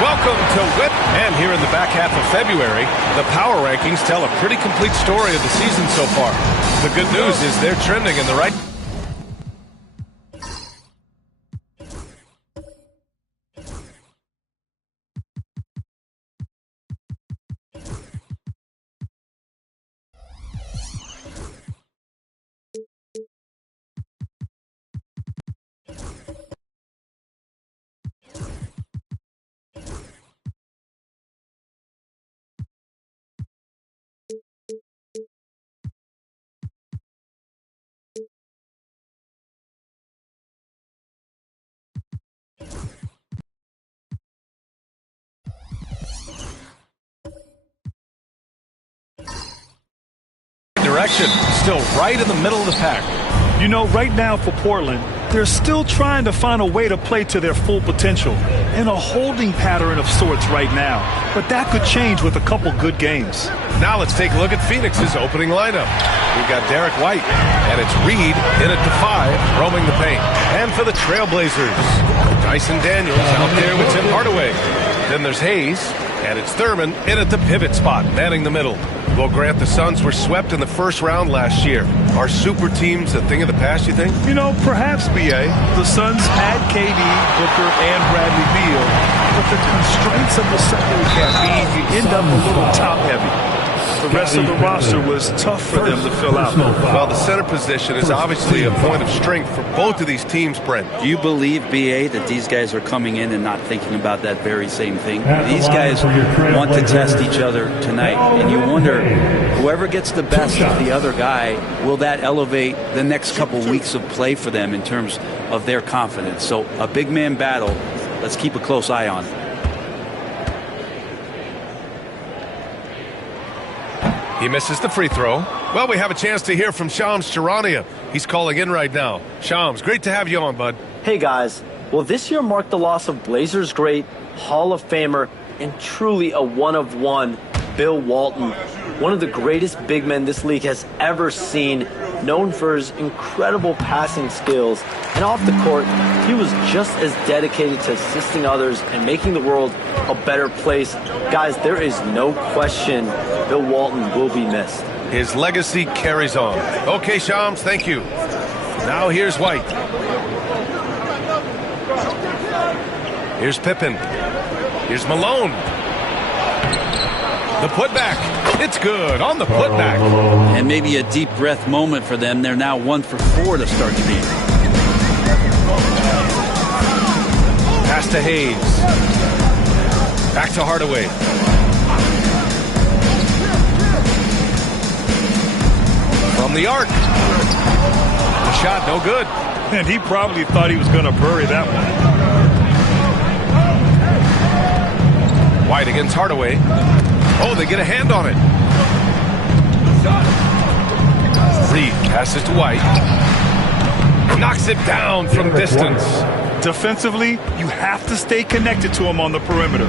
Welcome to WHIP. And here in the back half of February, the power rankings tell a pretty complete story of the season so far. The good news is they're trending in the right. Direction, still right in the middle of the pack. You know, right now for Portland, they're still trying to find a way to play to their full potential in a holding pattern of sorts right now. But that could change with a couple good games. Now let's take a look at Phoenix's opening lineup. We've got Derek White, and it's Reed in at the 5, roaming the paint. And for the Trailblazers, Dyson Daniels out there with Tim Hardaway. Then there's Hayes, and it's Thurman in at the pivot spot, manning the middle. Well, Grant, the Suns were swept in the first round last year. Are super teams a thing of the past, you think? You know, perhaps, B.A. The Suns had KD, Booker, and Bradley Beal, but the constraints of the salary cap mean you end up a little top-heavy. The rest of the roster was tough for them to fill out. Well, the center position is obviously a point of strength for both of these teams, Brent. Do you believe, B.A., that these guys are coming in and not thinking about that very same thing? These guys want to test each other tonight, and you wonder, whoever gets the best of the other guy, will that elevate the next couple weeks of play for them in terms of their confidence? So a big man battle, let's keep a close eye on. He misses the free throw. Well, we have a chance to hear from Shams Charania. He's calling in right now. Shams, great to have you on, bud. Hey, guys. Well, this year marked the loss of Blazers great, Hall of Famer, and truly a one-of-one, Bill Walton. One of the greatest big men this league has ever seen, known for his incredible passing skills. And off the court, he was just as dedicated to assisting others and making the world a better place. Guys, there is no question Bill Walton will be missed. His legacy carries on. Okay, Shams, thank you. Now here's White. Here's Pippen. Here's Malone. The putback. It's good on the putback. And maybe a deep breath moment for them. They're now 1 for 4 to start the game. Pass to Hayes. Back to Hardaway. From the arc. The shot, no good. And he probably thought he was going to bury that one. White against Hardaway. Oh, they get a hand on it. Reed passes to White. Knocks it down from distance. Defensively, you have to stay connected to him on the perimeter.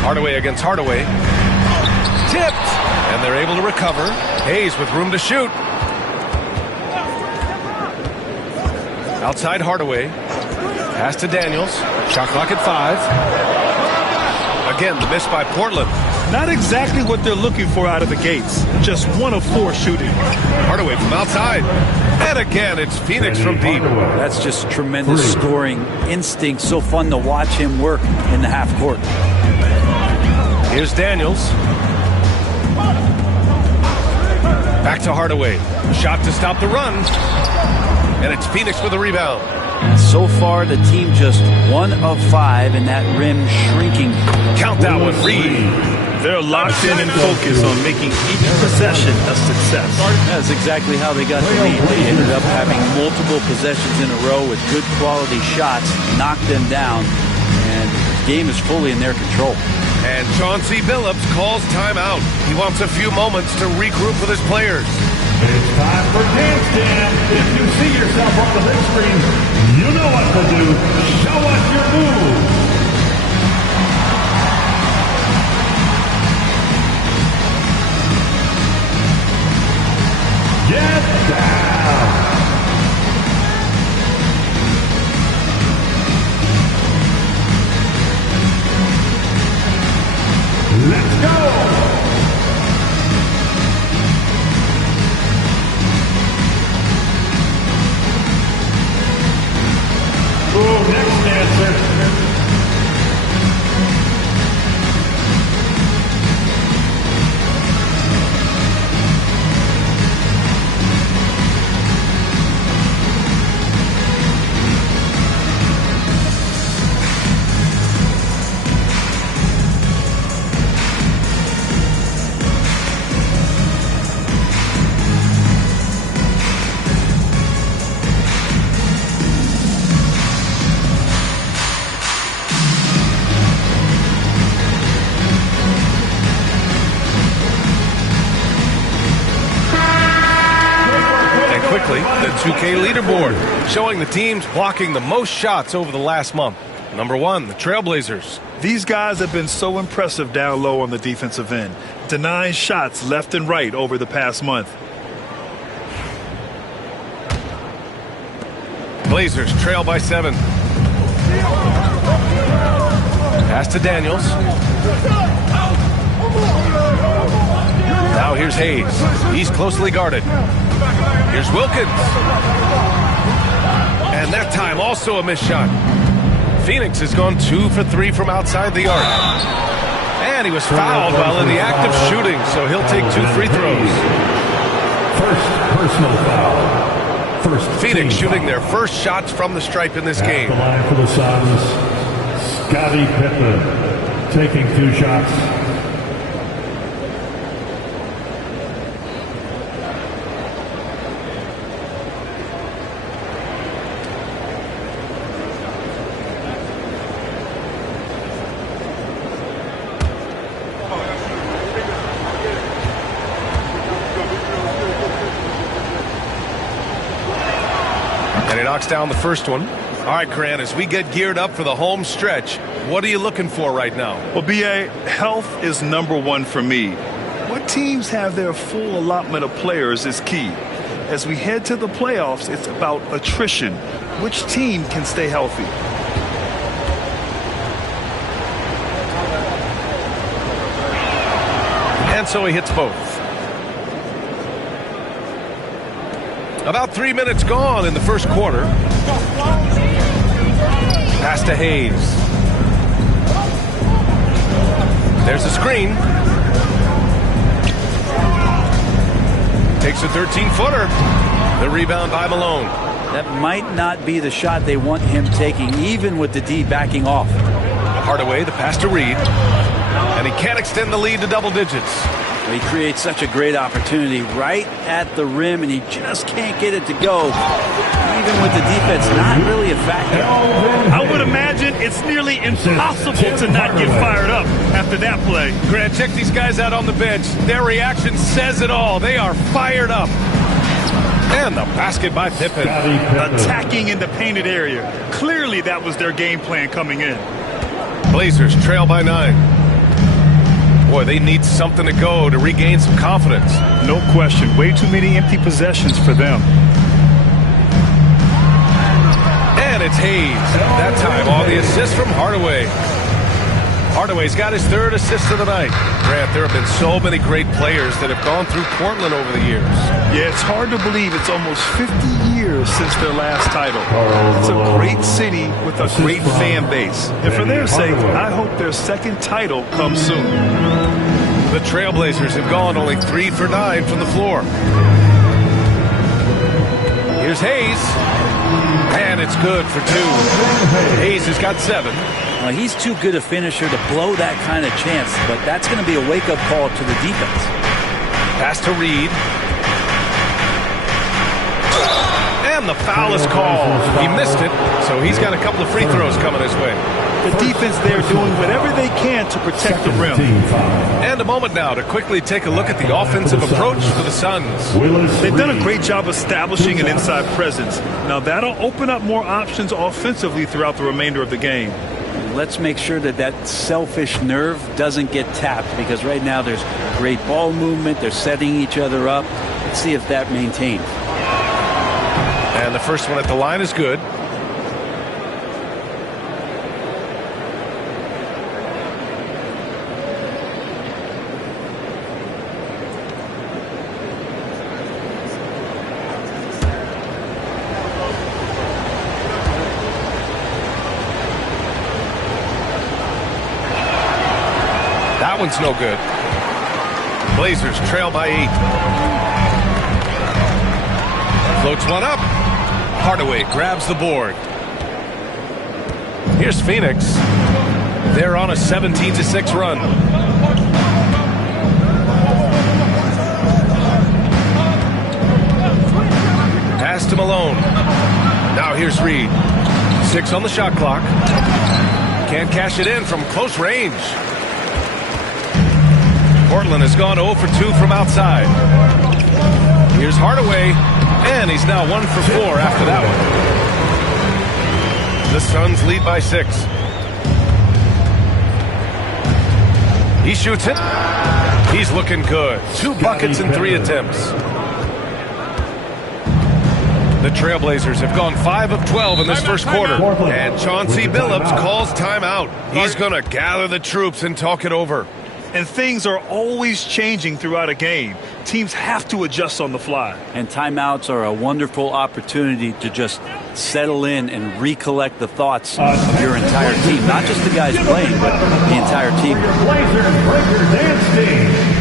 Hardaway against Hardaway. Tipped. And they're able to recover. Hayes with room to shoot. Outside Hardaway. Pass to Daniels. Shot clock at 5. Again, the miss by Portland. Not exactly what they're looking for out of the gates. Just 1 of 4 shooting. Hardaway from outside. And again, it's Phoenix from deep. That's just tremendous scoring instinct. So fun to watch him work in the half court. Here's Daniels. Back to Hardaway. Shot to stop the run. And it's Phoenix with a rebound. So far, the team just 1 of 5 in that rim shrinking. Count that one, Reed. They're locked in and focused on making each possession a success. That's exactly how they got the lead. They ended up having multiple possessions in a row with good quality shots, knocked them down, and the game is fully in their control. And Chauncey Billups calls timeout. He wants a few moments to regroup with his players. It's time for Dance Jam. If you see yourself on the big screen, you know what to do. Show us your moves. Get down. Let's go. Oh, next dancer. The 2K leaderboard showing the teams blocking the most shots over the last month. Number 1, the Trailblazers. These guys have been so impressive down low on the defensive end, denying shots left and right over the past month. Blazers trail by 7. Pass to Daniels. Now here's Hayes. He's closely guarded. Here's Wilkins. And that time also a missed shot. Phoenix has gone 2 for 3 from outside the arc. And he was fouled while in the act of shooting, so he'll take 2 free throws. First personal foul. First Phoenix shooting their first shots from the stripe in this game. The line for the Suns. Scottie Pippen taking 2 shots. And he knocks down the first one. All right, Grant, as we get geared up for the home stretch, what are you looking for right now? Well, B.A., health is number 1 for me. What teams have their full allotment of players is key. As we head to the playoffs, it's about attrition. Which team can stay healthy? And so he hits both. About 3 minutes gone in the first quarter. Pass to Hayes. There's a screen. Takes a 13-footer. The rebound by Malone. That might not be the shot they want him taking, even with the D backing off. Hardaway, the pass to Reed. And he can't extend the lead to double digits. He creates such a great opportunity right at the rim, and he just can't get it to go. Even with the defense not really a factor. I would imagine it's nearly impossible to not get fired up after that play. Grant, check these guys out on the bench. Their reaction says it all. They are fired up. And the basket by Pippen. Attacking in the painted area. Clearly that was their game plan coming in. Blazers trail by 9. Boy, they need something to go to regain some confidence. No question. Way too many empty possessions for them. And it's Hayes. That time on the assist from Hardaway. Hardaway's got his third assist of the night. Grant, there have been so many great players that have gone through Portland over the years. Yeah, it's hard to believe it's almost 50 years since their last title. It's a great city with a great fan base. And for their sake, I hope their second title comes soon. The Trailblazers have gone only 3 for 9 from the floor. Here's Hayes. And it's good for 2. Hayes has got 7. He's too good a finisher to blow that kind of chance, but that's going to be a wake-up call to the defense. Pass to Reed. And the foul is called. He missed it, so he's got a couple of free throws coming his way. The defense there doing whatever they can to protect the rim. And a moment now to quickly take a look at the offensive approach for the Suns. They've done a great job establishing an inside presence. Now that'll open up more options offensively throughout the remainder of the game. Let's make sure that that selfish nerve doesn't get tapped, because right now there's great ball movement. They're setting each other up. Let's see if that maintains. And the first one at the line is good. That one's no good. Blazers trail by 8. Floats one up. Hardaway grabs the board. Here's Phoenix. They're on a 17-6 run. Pass to Malone. Now here's Reed. 6 on the shot clock. Can't cash it in from close range. Portland has gone 0 for 2 from outside. Here's Hardaway, and he's now 1 for 4 after that one. The Suns lead by 6. He shoots it. He's looking good. 2 buckets in 3 attempts. The Trailblazers have gone 5 of 12 in this first quarter. And Chauncey Billups calls timeout. He's going to gather the troops and talk it over. And things are always changing throughout a game. Teams have to adjust on the fly. And timeouts are a wonderful opportunity to just settle in and recollect the thoughts of your entire team. Not just the guys playing, but the entire team. Blazers breaker dance team.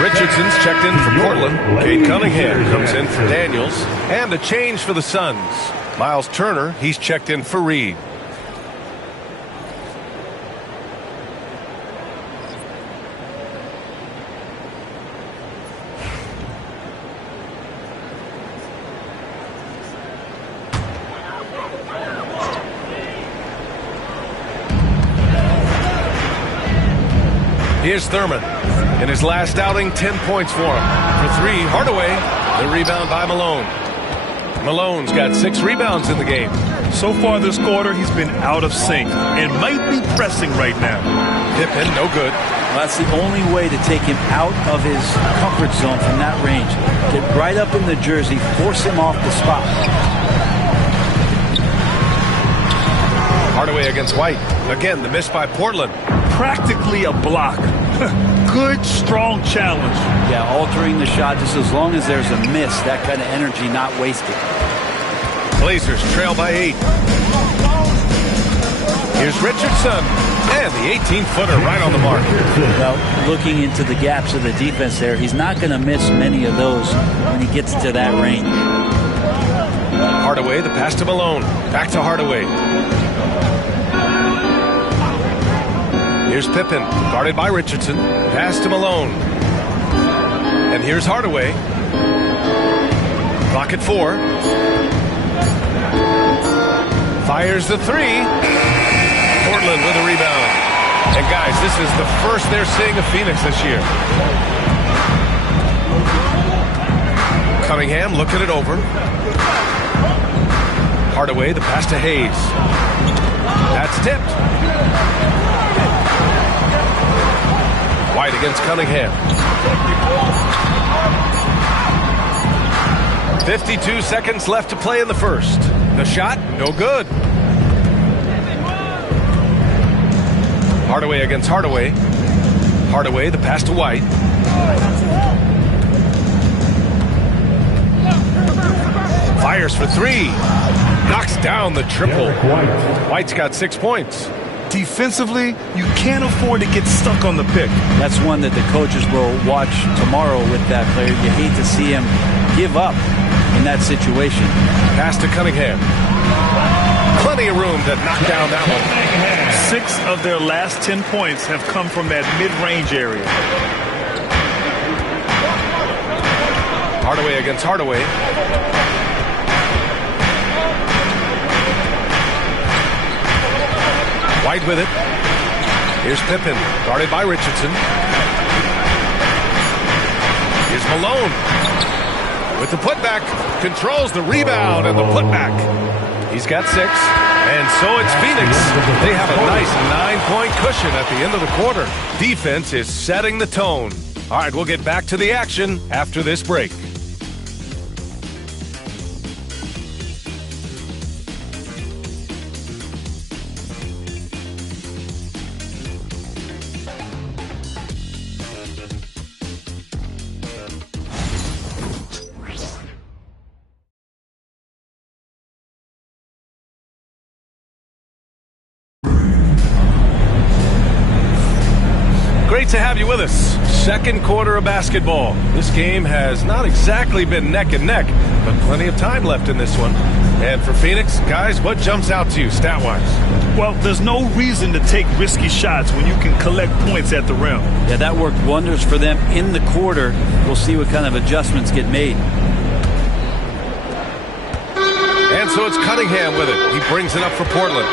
Richardson's checked in for Portland. Cade Cunningham comes in for Daniels. And a change for the Suns. Miles Turner, he's checked in for Reed. Here's Thurman. In his last outing, 10 points for him. For 3, Hardaway. The rebound by Malone. Malone's got 6 rebounds in the game. So far this quarter, he's been out of sync and might be pressing right now. Pippen, no good. Well, that's the only way to take him out of his comfort zone from that range. Get right up in the jersey, force him off the spot. Hardaway against White. Again, the miss by Portland. Practically a block. Good, strong challenge. Yeah, altering the shot just as long as there's a miss. That kind of energy not wasted. Blazers trail by 8. Here's Richardson. And the 18-footer right on the mark. Well, looking into the gaps of the defense there, he's not going to miss many of those when he gets to that range. Hardaway, the pass to Malone. Back to Hardaway. Here's Pippen, guarded by Richardson. Pass to Malone. And here's Hardaway. Clock at 4. Fires the 3. Portland with a rebound. And guys, this is the first they're seeing of Phoenix this year. Cunningham looking it over. Hardaway, the pass to Hayes. That's tipped. White against Cunningham. 52 seconds left to play in the first. The shot, no good. Hardaway against Hardaway. Hardaway, the pass to White. Fires for 3. Knocks down the triple. White's got 6 points. Defensively, you can't afford to get stuck on the pick. That's one that the coaches will watch tomorrow with that player. You hate to see him give up in that situation. Pass to Cunningham. Plenty of room to knock down that one. 6 of their last 10 points have come from that mid-range area. Hardaway against Hardaway. White with it. Here's Pippen, guarded by Richardson. Here's Malone. With the putback, controls the rebound and the putback. He's got 6. And so it's Phoenix. They have a nice 9-point cushion at the end of the quarter. Defense is setting the tone. All right, we'll get back to the action after this break. Great to have you with us. Second quarter of basketball. This game has not exactly been neck and neck, but plenty of time left in this one. And for Phoenix, guys, what jumps out to you stat-wise? Well, there's no reason to take risky shots when you can collect points at the rim. Yeah, that worked wonders for them in the quarter. We'll see what kind of adjustments get made. And so it's Cunningham with it. He brings it up for Portland.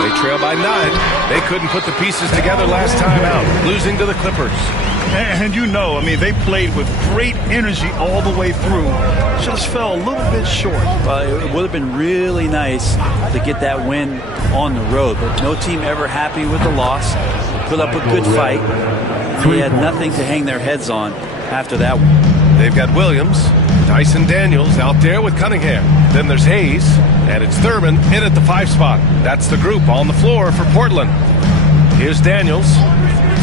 They trail by 9. They couldn't put the pieces together last time out, losing to the Clippers. And you know, I mean, they played with great energy all the way through. Just fell a little bit short. It would have been really nice to get that win on the road, but no team ever happy with the loss. Put up a good fight. They had nothing to hang their heads on after that one. They've got Williams, Dyson Daniels out there with Cunningham. Then there's Hayes, and it's Thurman in at the 5 spot. That's the group on the floor for Portland. Here's Daniels.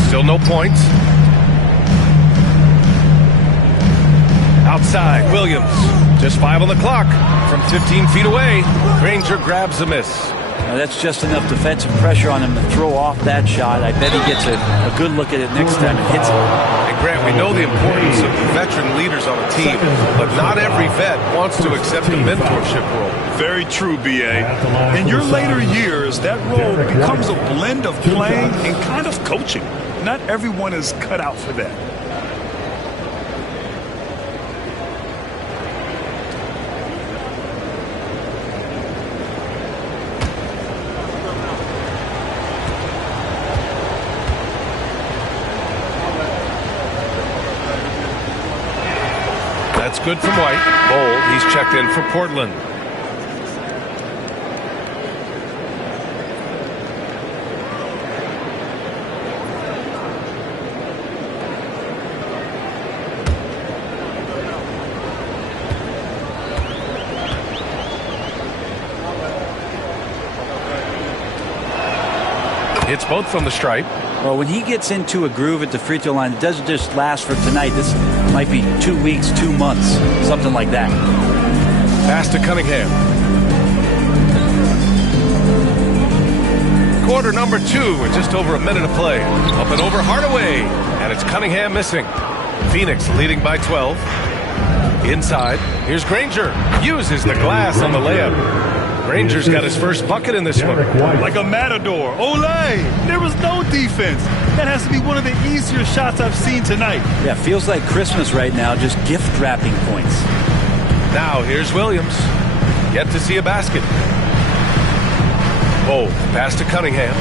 Still no points. Outside, Williams. Just 5 on the clock. From 15 feet away, Granger grabs the miss. Now that's just enough defensive pressure on him to throw off that shot. I bet he gets a good look at it next time and hits it. And Grant, we know the importance of veteran leaders on a team, but not every vet wants to accept a mentorship role. Very true, B.A. In your later years, that role becomes a blend of playing and kind of coaching. Not everyone is cut out for that. That's good from White. Bold, he's checked in for Portland. Hits both from the stripe. Well, when he gets into a groove at the free throw line, it doesn't just last for tonight. This might be 2 weeks, 2 months, something like that. Pass to Cunningham. Quarter number 2 with just over a minute of play. Up and over Hardaway. And it's Cunningham missing. Phoenix leading by 12. Inside. Here's Granger. Uses the glass on the layup. Granger's got his first bucket in this one. Like a matador. Olay! There was no defense. That has to be one of the easier shots I've seen tonight. Yeah, feels like Christmas right now, just gift wrapping points. Now here's Williams. Yet to see a basket. Oh, pass to Cunningham.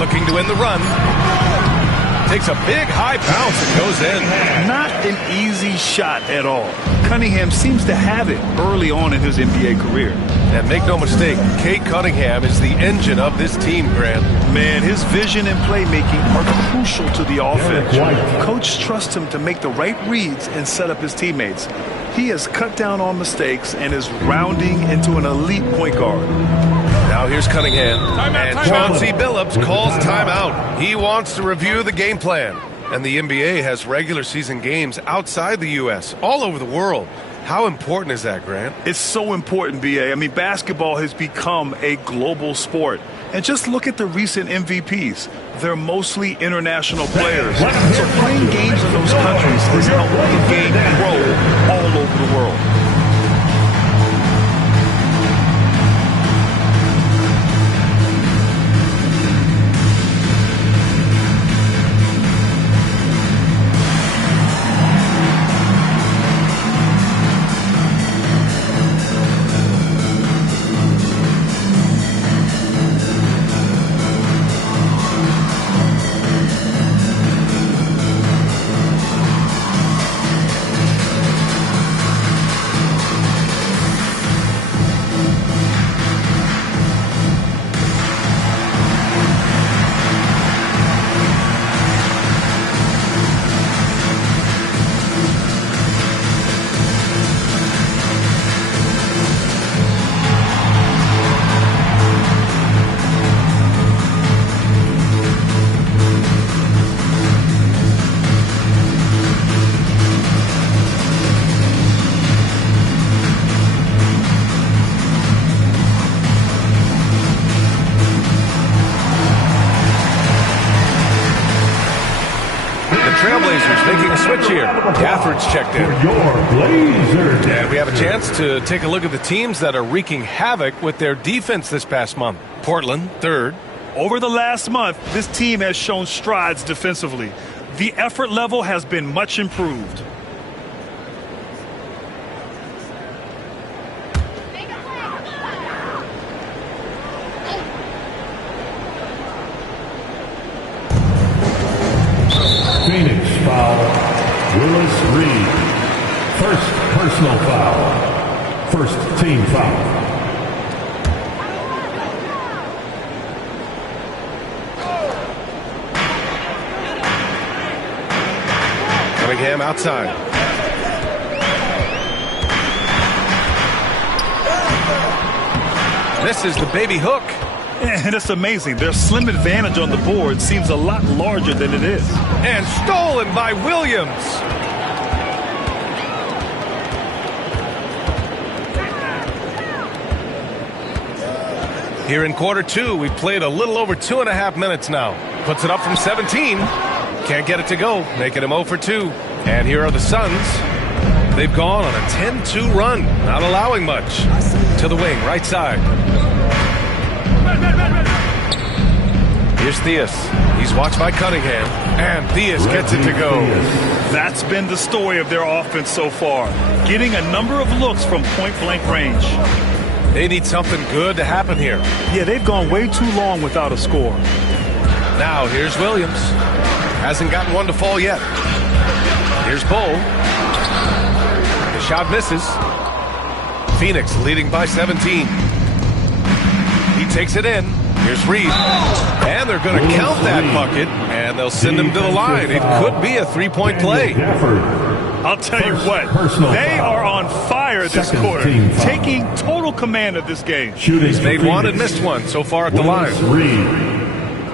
Looking to win the run. Takes a big high bounce and goes in. Not an easy shot at all. Cunningham seems to have it early on in his NBA career. And make no mistake, Cade Cunningham is the engine of this team, Grant. Man, his vision and playmaking are crucial to the offense. Coach trusts him to make the right reads and set up his teammates. He has cut down on mistakes and is rounding into an elite point guard. Now here's Cunningham. And Chauncey Billups calls timeout. He wants to review the game plan. And the NBA has regular season games outside the U.S., all over the world. How important is that, Grant? It's so important, B.A. I mean, basketball has become a global sport. And just look at the recent MVPs. They're mostly international players. So playing games in those countries has helped the game grow all over the world. Checked in. And we have a chance to take a look at the teams that are wreaking havoc with their defense this past month. Portland, third. Over the last month, this team has shown strides defensively. The effort level has been much improved. Phoenix foul. Willis Reed. First personal foul. First team foul. Cunningham outside. Misses the baby hook. And it's amazing. Their slim advantage on the board seems a lot larger than it is. And stolen by Williams. Here in quarter 2, we've played a little over 2.5 minutes now. Puts it up from 17. Can't get it to go, making him 0 for 2. And here are the Suns. They've gone on a 10-2 run, not allowing much. To the wing, right side. Here's Theus. He's watched by Cunningham. And Theus gets it to go. That's been the story of their offense so far. Getting a number of looks from point-blank range. They need something good to happen here. Yeah, they've gone way too long without a score. Now, here's Williams. Hasn't gotten one to fall yet. Here's Bull. The shot misses. Phoenix leading by 17. He takes it in. Here's Reed. And they're going to count that bucket, and they'll send him to the line. It could be a three-point play. I'll tell you what, they are on fire this quarter, taking total command of this game. He's made one and missed one so far at the line. Reed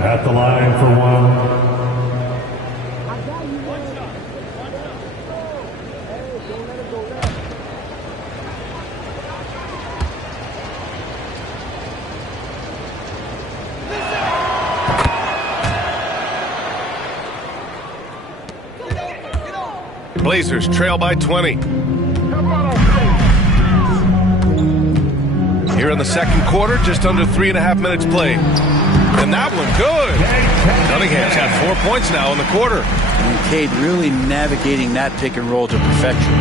at the line for one. Blazers trail by 20. Here in the second quarter, just under 3.5 minutes played. And that one good. Cunningham's had 4 points now in the quarter. And Cade really navigating that pick and roll to perfection.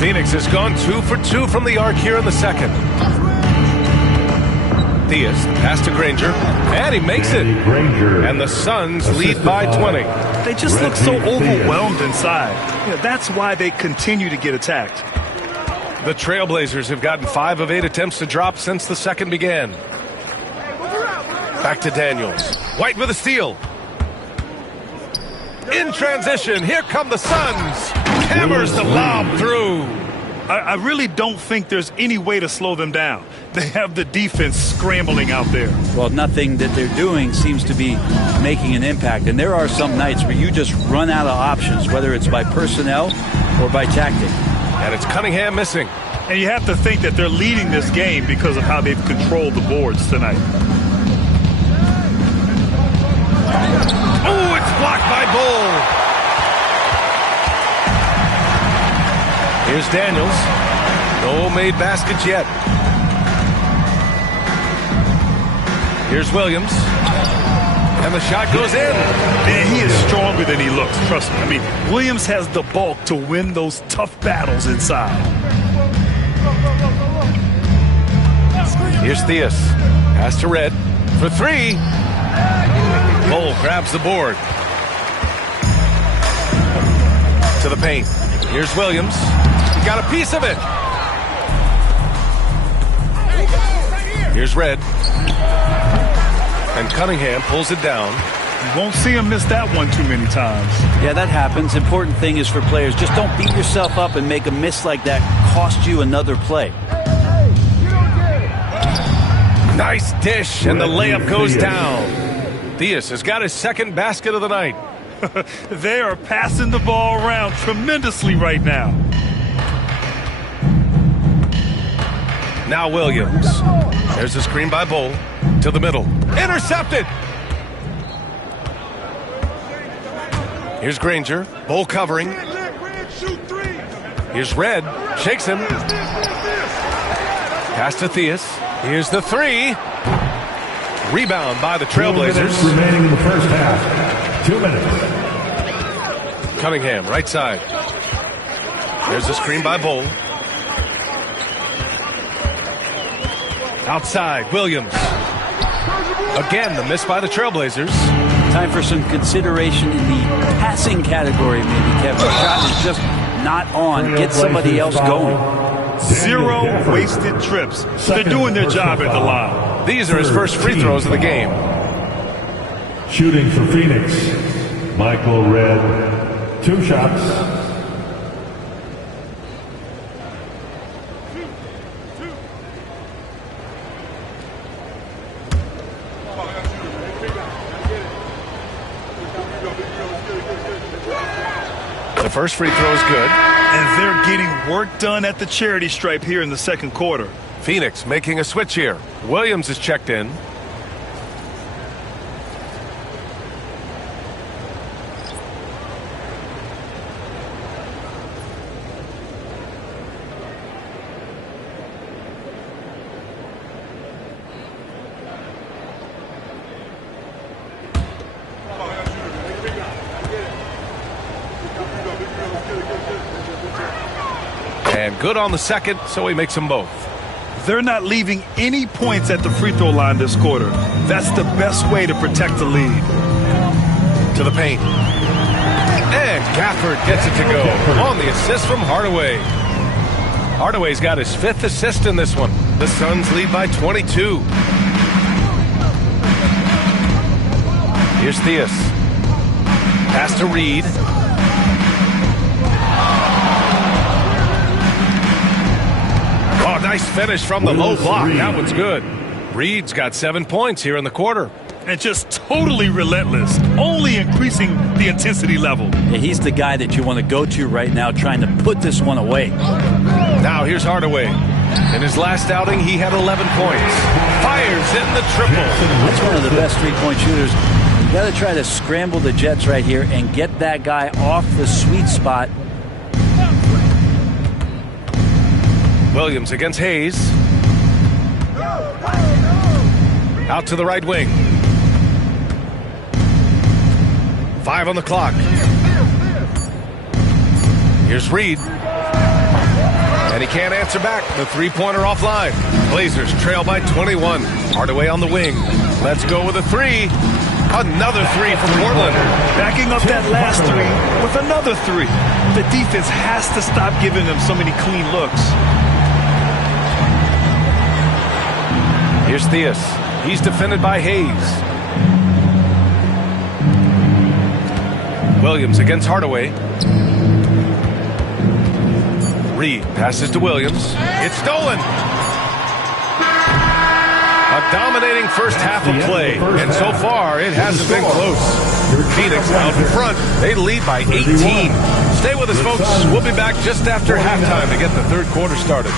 Phoenix has gone 2 for 2 from the arc here in the second. Diaz, pass to Granger, and he makes it. And the Suns lead by 20. They just look so overwhelmed inside. That's why they continue to get attacked. The Trailblazers have gotten 5 of 8 attempts to drop since the second began. Back to Daniels. White with a steal. In transition, here come the Suns. Hammers the lob through. I really don't think there's any way to slow them down. They have the defense scrambling out there. Well, nothing that they're doing seems to be making an impact. And there are some nights where you just run out of options, whether it's by personnel or by tactic. And it's Cunningham missing. And you have to think that they're leading this game because of how they've controlled the boards tonight. Oh, it's blocked by Bull. Here's Daniels. No made baskets yet. Here's Williams. And the shot goes in. Man, he is stronger than he looks, trust me. I mean, Williams has the bulk to win those tough battles inside. Here's Theus. Pass to Red for 3. Bull grabs the board. To the paint. Here's Williams. He got a piece of it. Here's Red. And Cunningham pulls it down. You won't see him miss that one too many times. Yeah, that happens. Important thing is for players, just don't beat yourself up and make a miss like that cost you another play. Nice dish, and the layup goes down. Theus has got his second basket of the night. They are passing the ball around tremendously right now. Now Williams. There's a screen by Bull. To the middle. Intercepted! Here's Granger. Bull covering. Here's Red. Shakes him. Pass to Theus. Here's the 3. Rebound by the Trailblazers. 2 minutes remaining in the first half. 2 minutes. Cunningham, right side. There's a screen by Bull. Outside, Williams. Again, the miss by the Trailblazers. Time for some consideration in the passing category, maybe, Kevin. The shot is just not on. Get somebody else going. 0 wasted trips. They're doing their job at the line. These are his first free throws of the game. Shooting for Phoenix, Michael Red. 2 shots. The first free throw is good. And they're getting work done at the charity stripe here in the second quarter. Phoenix making a switch here. Williams is checked in. And good on the second, so he makes them both. They're not leaving any points at the free throw line this quarter. That's the best way to protect the lead. To the paint. And Gafford gets it to go on the assist from Hardaway. Hardaway's got his 5th assist in this one. The Suns lead by 22. Here's Theus. Pass to Reed. nice finish from the low block. That one's good. Reed's got 7 points here in the quarter. And just totally relentless, only increasing the intensity level. Yeah, he's the guy that you want to go to right now, trying to put this one away. Now here's Hardaway. In his last outing, he had 11 points. Fires in the triple. That's one of the best three-point shooters. You got to try to scramble the Jets right here and get that guy off the sweet spot. Williams against Hayes. Out to the right wing. 5 on the clock. Here's Reed. And he can't answer back. The three-pointer offline. Blazers trail by 21. Hardaway on the wing. Let's go with a three. Another three from Portland. Backing up that last three with another three. The defense has to stop giving them so many clean looks. Here's Theus. He's defended by Hayes. Williams against Hardaway. Reed passes to Williams. It's stolen. A dominating first half of play, and so far it hasn't been close. Phoenix out in front. They lead by 18. Stay with us, folks. We'll be back just after halftime to get the third quarter started.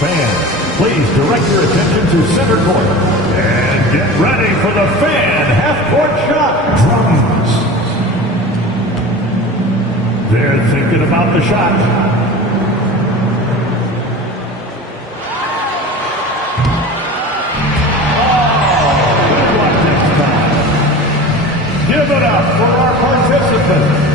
Fans, please direct your attention to center court and get ready for the fan half-court shot. Drums. They're thinking about the shot. Oh, good luck this time. Give it up for our participants.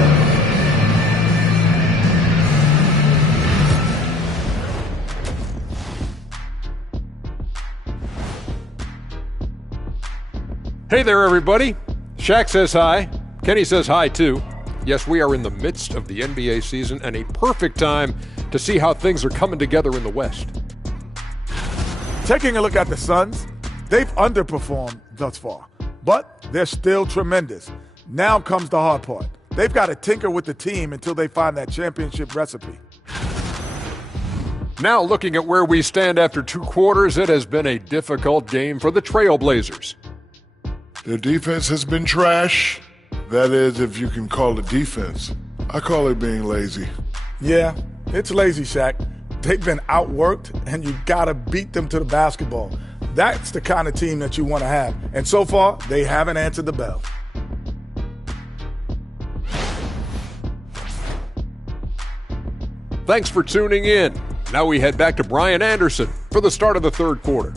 Hey there, everybody. Shaq says hi. Kenny says hi, too. Yes, we are in the midst of the NBA season and a perfect time to see how things are coming together in the West. Taking a look at the Suns, they've underperformed thus far, but they're still tremendous. Now comes the hard part. They've got to tinker with the team until they find that championship recipe. Now, looking at where we stand after 2 quarters, it has been a difficult game for the Trailblazers. Their defense has been trash. That is, if you can call it defense. I call it being lazy. Yeah, it's lazy, Shaq. They've been outworked, and you got to beat them to the basketball. That's the kind of team that you want to have. And so far, they haven't answered the bell. Thanks for tuning in. Now we head back to Brian Anderson for the start of the third quarter.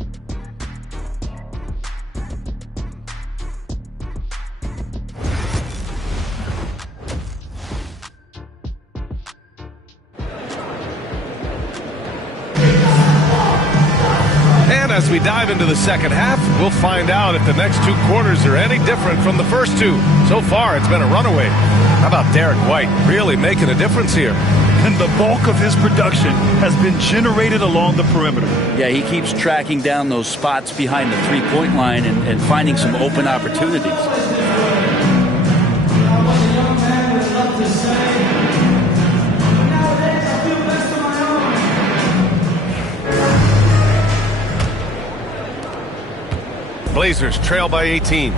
As we dive into the second half, we'll find out if the next 2 quarters are any different from the first 2. So far, it's been a runaway. How about Derek White really making a difference here? And the bulk of his production has been generated along the perimeter. Yeah, he keeps tracking down those spots behind the three-point line and finding some open opportunities. Blazers trail by 18.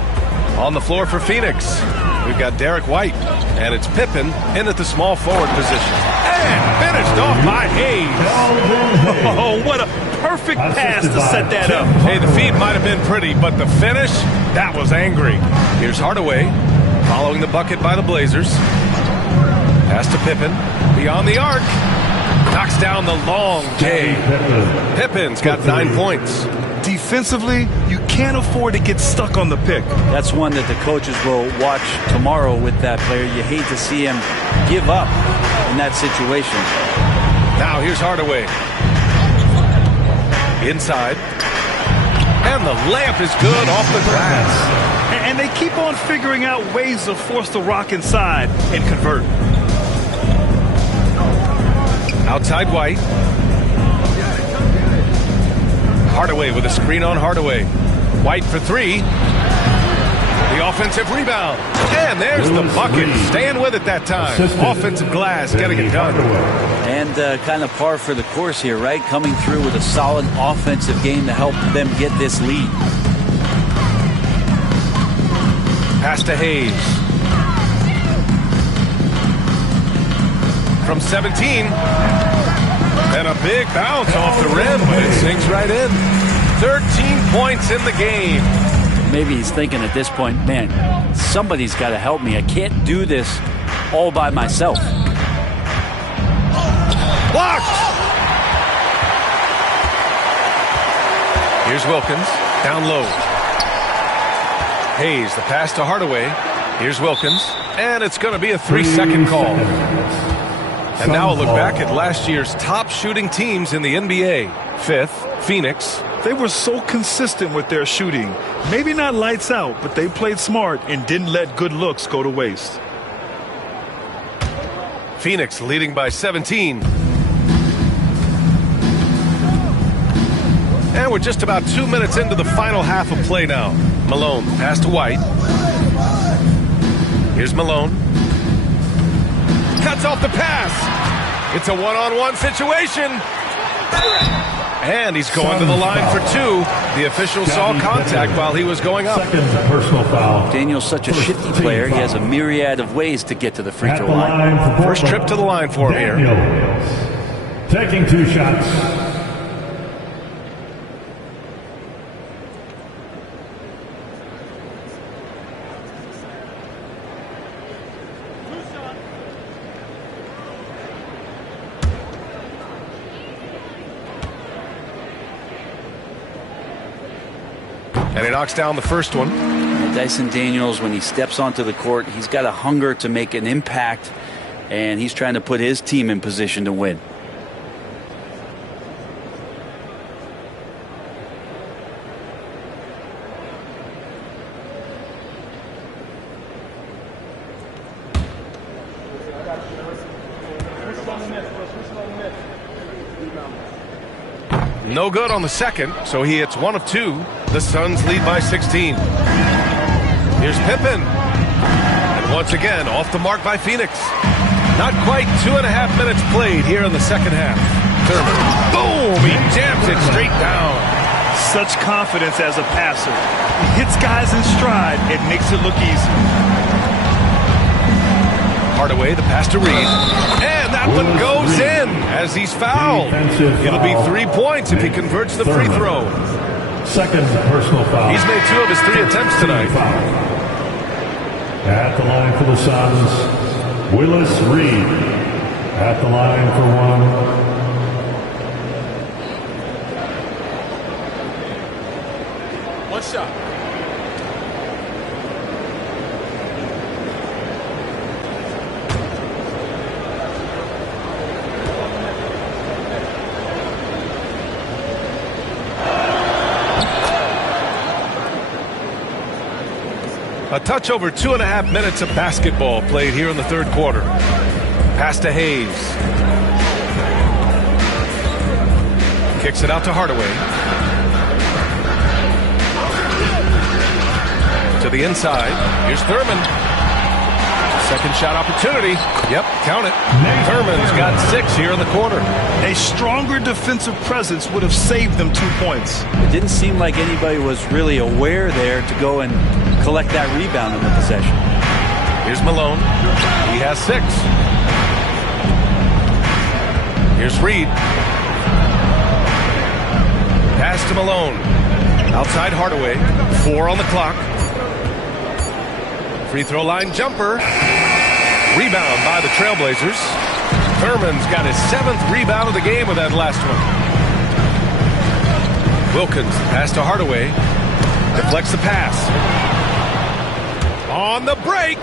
On the floor for Phoenix, we've got Derek White, and it's Pippen in at the small forward position. And finished off by Hayes. Oh, what a perfect pass to set that up. Hey, the feed might have been pretty, but the finish, that was angry. Here's Hardaway, following the bucket by the Blazers. Pass to Pippen, beyond the arc. Knocks down the long J. Pippen's got 9 points. Defensively, you can't afford to get stuck on the pick. That's one that the coaches will watch tomorrow with that player. You hate to see him give up in that situation. Now here's Hardaway. Inside. And the layup is good off the glass. And they keep on figuring out ways to force the rock inside and convert. Outside White. Hardaway with a screen on Hardaway. White for 3. The offensive rebound. And there's the bucket. Staying with it that time. Offensive glass getting it done. And kind of par for the course here, right? Coming through with a solid offensive game to help them get this lead. Pass to Hayes. From 17. And a big bounce off the rim, but it sinks right in. 13 points in the game. Maybe he's thinking at this point, man, somebody's got to help me. I can't do this all by myself. Blocked! Here's Wilkins, down low. Hayes, the pass to Hardaway. Here's Wilkins, and it's going to be a 3-second call. And now a look back at last year's top shooting teams in the NBA. 5th, Phoenix. They were so consistent with their shooting. Maybe not lights out, but they played smart and didn't let good looks go to waste. Phoenix leading by 17. And we're just about 2 minutes into the final half of play now. Malone, pass to White. Here's Malone. Cuts off the pass. It's a one-on-one situation. And he's going to the line for 2. The official saw contact while he was going up. Second personal foul. Daniel's such a shifty player. He has a myriad of ways to get to the free throw line. First trip to the line for him here. Taking 2 shots. And he knocks down the first one. Dyson Daniels, when he steps onto the court, he's got a hunger to make an impact, and he's trying to put his team in position to win. No good on the second, so he hits 1 of 2. The Suns lead by 16. Here's Pippen. And once again, off the mark by Phoenix. Not quite 2.5 minutes played here in the second half. Thurman. Boom! He jams it straight down. Such confidence as a passer. He hits guys in stride. It makes it look easy. Hardaway, the pass to Reed. And that one goes in as he's fouled. It'll be 3 points if he converts the free throw. Second personal foul. He's made 2 of his 3 attempts tonight. At the line for the Suns, Willis Reed. At the line for 1. One shot. A touch over 2.5 minutes of basketball played here in the third quarter. Pass to Hayes. Kicks it out to Hardaway. To the inside. Here's Thurman. Second shot opportunity. Yep, count it. Thurman's got 6 here in the quarter. A stronger defensive presence would have saved them 2 points. It didn't seem like anybody was really aware there to go and collect that rebound in the possession. Here's Malone. He has 6. Here's Reed. Pass to Malone. Outside Hardaway. 4 on the clock. Free throw line jumper. Rebound by the Trailblazers. Thurman's got his 7th rebound of the game with that last one. Wilkins, pass to Hardaway. Deflects the pass. On the break.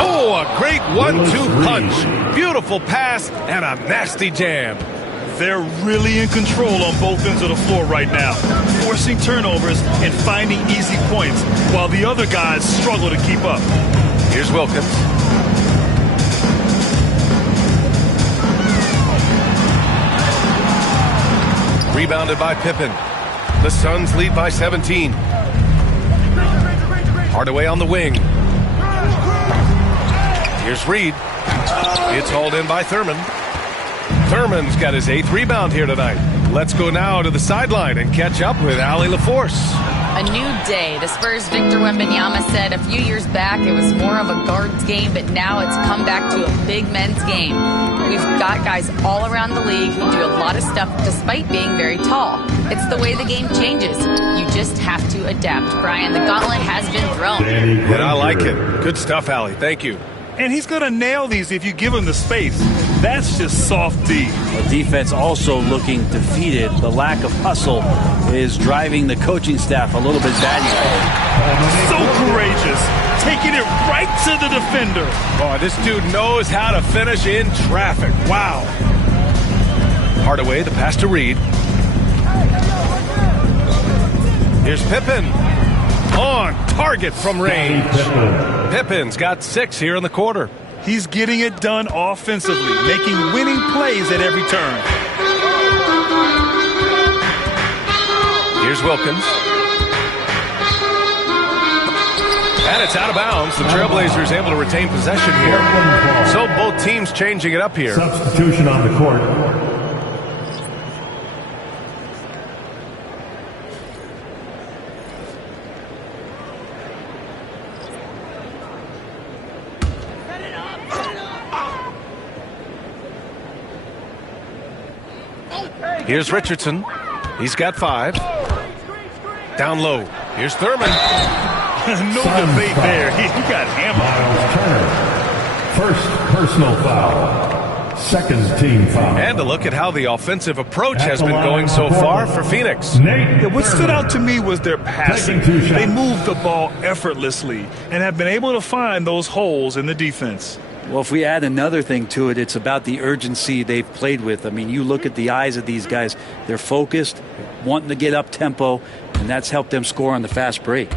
Oh, a great 1-2 punch. Beautiful pass and a nasty jam. They're really in control on both ends of the floor right now, forcing turnovers and finding easy points while the other guys struggle to keep up. Here's Wilkins. Rebounded by Pippen. The Suns lead by 17. Hardaway on the wing. Here's Reed. It's hauled in by Thurman. Thurman's got his 8th rebound here tonight. Let's go now to the sideline and catch up with Allie LaForce. A new day. The Spurs' Victor Wembanyama said a few years back it was more of a guards game, but now it's come back to a big men's game. We've got guys all around the league who do a lot of stuff despite being very tall. It's the way the game changes. You just have to adapt. Brian, the gauntlet has been thrown. And I like it. Good stuff, Allie. Thank you. And he's going to nail these if you give him the space. That's just soft D. The defense also looking defeated. The lack of hustle is driving the coaching staff a little bit bad. So courageous, taking it right to the defender. Oh, this dude knows how to finish in traffic. Wow. Hardaway, the pass to Reed. Here's Pippen. On target from range. Pippen's got 6 here in the quarter. He's getting it done offensively, making winning plays at every turn. Here's Wilkins. And it's out of bounds. The Trailblazers able to retain possession here. So both teams changing it up here. Substitution on the court. Here's Richardson. He's got 5. Down low. Here's Thurman. No debate there. He got hammered. First personal foul. Second team foul. And a look at how the offensive approach has been going so far for Phoenix. What stood out to me was their passing. They moved the ball effortlessly and have been able to find those holes in the defense. Well, if we add another thing to it, it's about the urgency they've played with. I mean, you look at the eyes of these guys. They're focused, wanting to get up tempo, and that's helped them score on the fast break.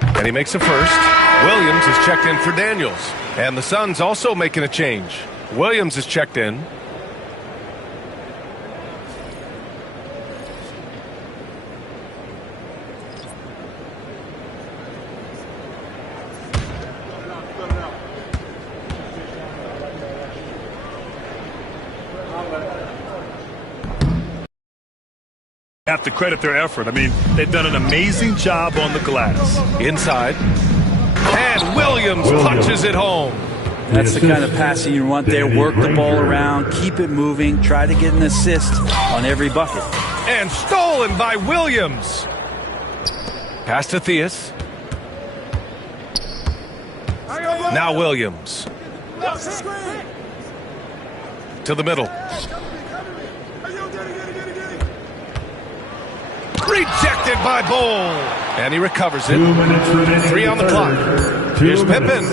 And he makes a first. Williams is checked in for Daniels. And the Suns also making a change. Williams is checked in. Have to credit their effort. I mean, they've done an amazing job on the glass. Inside. And Williams punches it home. That's the kind of passing you want there. Work the ball around, keep it moving, try to get an assist on every bucket. And stolen by Williams. Pass to Theus. Now Williams. To the middle. Rejected by Bol. And he recovers it. 3 on the clock. Here's Pippen.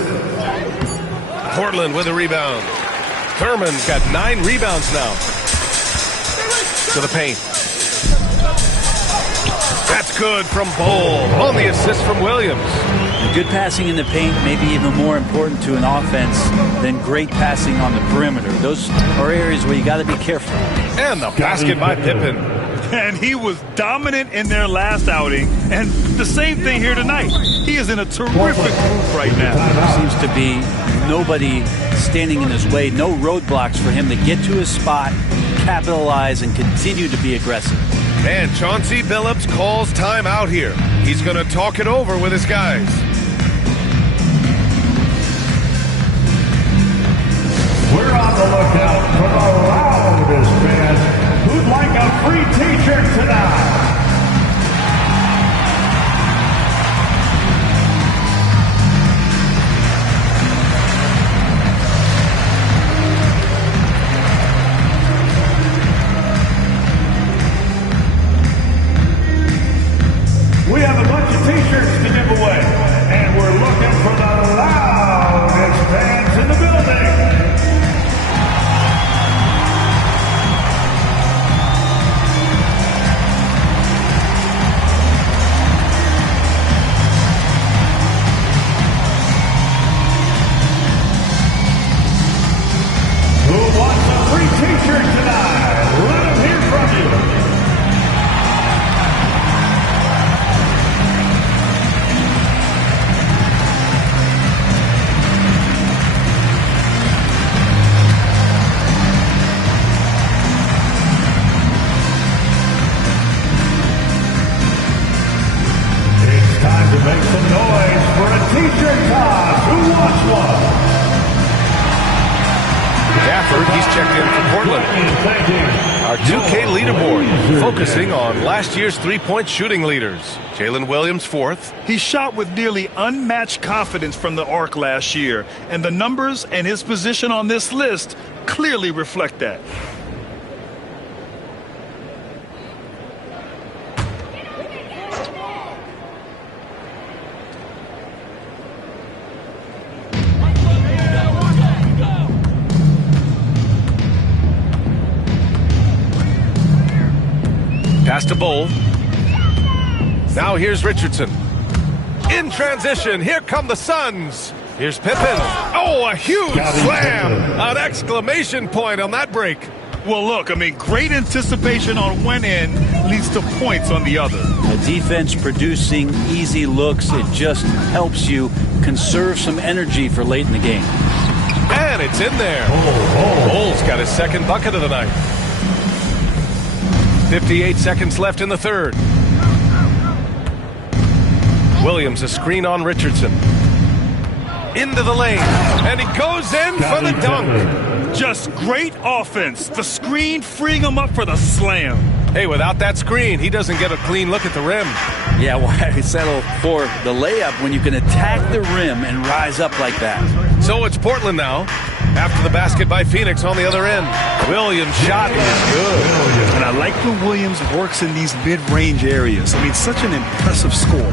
Portland with a rebound. Thurman's got 9 rebounds now. To the paint. That's good from Bol. On the assist from Williams. Good passing in the paint may be even more important to an offense than great passing on the perimeter. Those are areas where you got to be careful. And the basket by Pippen. And he was dominant in their last outing. And the same thing here tonight. He is in a terrific group right now. There seems to be nobody standing in his way, no roadblocks for him to get to his spot, capitalize, and continue to be aggressive. And Chauncey Billups calls time out here. He's going to talk it over with his guys. We're on the lookout for the loudest fans who'd like a free t-shirt tonight. We have a bunch of t-shirts to give away, and we're looking for the loudest fans in the building. Our 2K leaderboard, focusing on last year's three-point shooting leaders. Jalen Williams, 4th. He shot with nearly unmatched confidence from the arc last year, and the numbers and his position on this list clearly reflect that. Pass to Bowl. Now here's Richardson. In transition, here come the Suns. Here's Pippen. Oh, a huge slam. An exclamation point on that break. Well, look, I mean, great anticipation on one end leads to points on the other. The defense producing easy looks, it just helps you conserve some energy for late in the game. And it's in there. Bowles got his second bucket of the night. 58 seconds left in the third. Williams, a screen on Richardson. Into the lane, and he goes in for the dunk. Just great offense. The screen freeing him up for the slam. Hey, without that screen, he doesn't get a clean look at the rim. Yeah, why settle for the layup when you can attack the rim and rise up like that? So it's Portland now. After the basket by Phoenix on the other end. Williams' shot is good. And I like when Williams works in these mid-range areas. I mean, such an impressive score.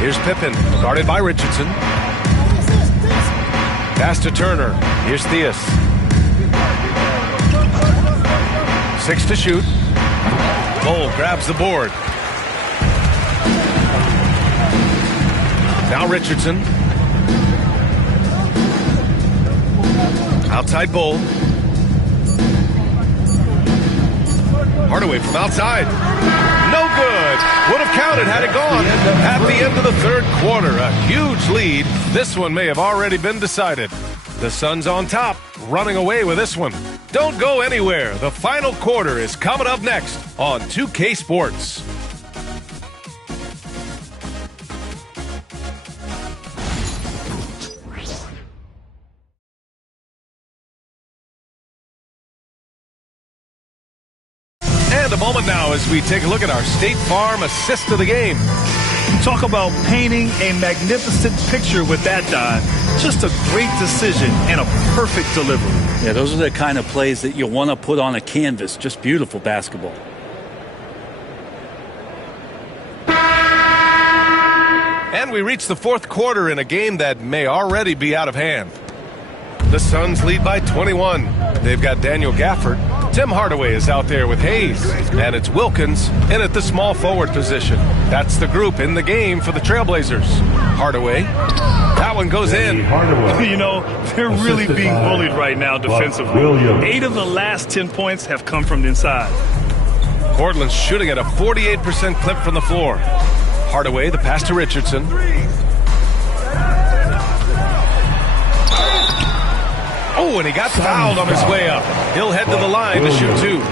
Here's Pippen, guarded by Richardson. Pass to Turner. Here's Theus. 6 to shoot. Bowl grabs the board. Now Richardson. Outside Bowl. Hardaway from outside. No good. Would have counted had it gone. At the end of the third quarter, a huge lead. This one may have already been decided. The Suns on top, running away with this one. Don't go anywhere. The final quarter is coming up next on 2K Sports. And a moment now as we take a look at our State Farm assist of the game. Talk about painting a magnificent picture with that dive. Just a great decision and a perfect delivery. Yeah, those are the kind of plays that you want to put on a canvas. Just beautiful basketball. And we reach the fourth quarter in a game that may already be out of hand. The Suns lead by 21. They've got Daniel Gafford. Tim Hardaway is out there with Hayes. And it's Wilkins in at the small forward position. That's the group in the game for the Trailblazers. Hardaway. That one goes in. You know, they're really being bullied right now defensively. 8 of the last 10 points have come from the inside. Portland's shooting at a 48% clip from the floor. Hardaway, the pass to Richardson. Oh, and he got fouled on his way up. He'll head to the line to shoot 2.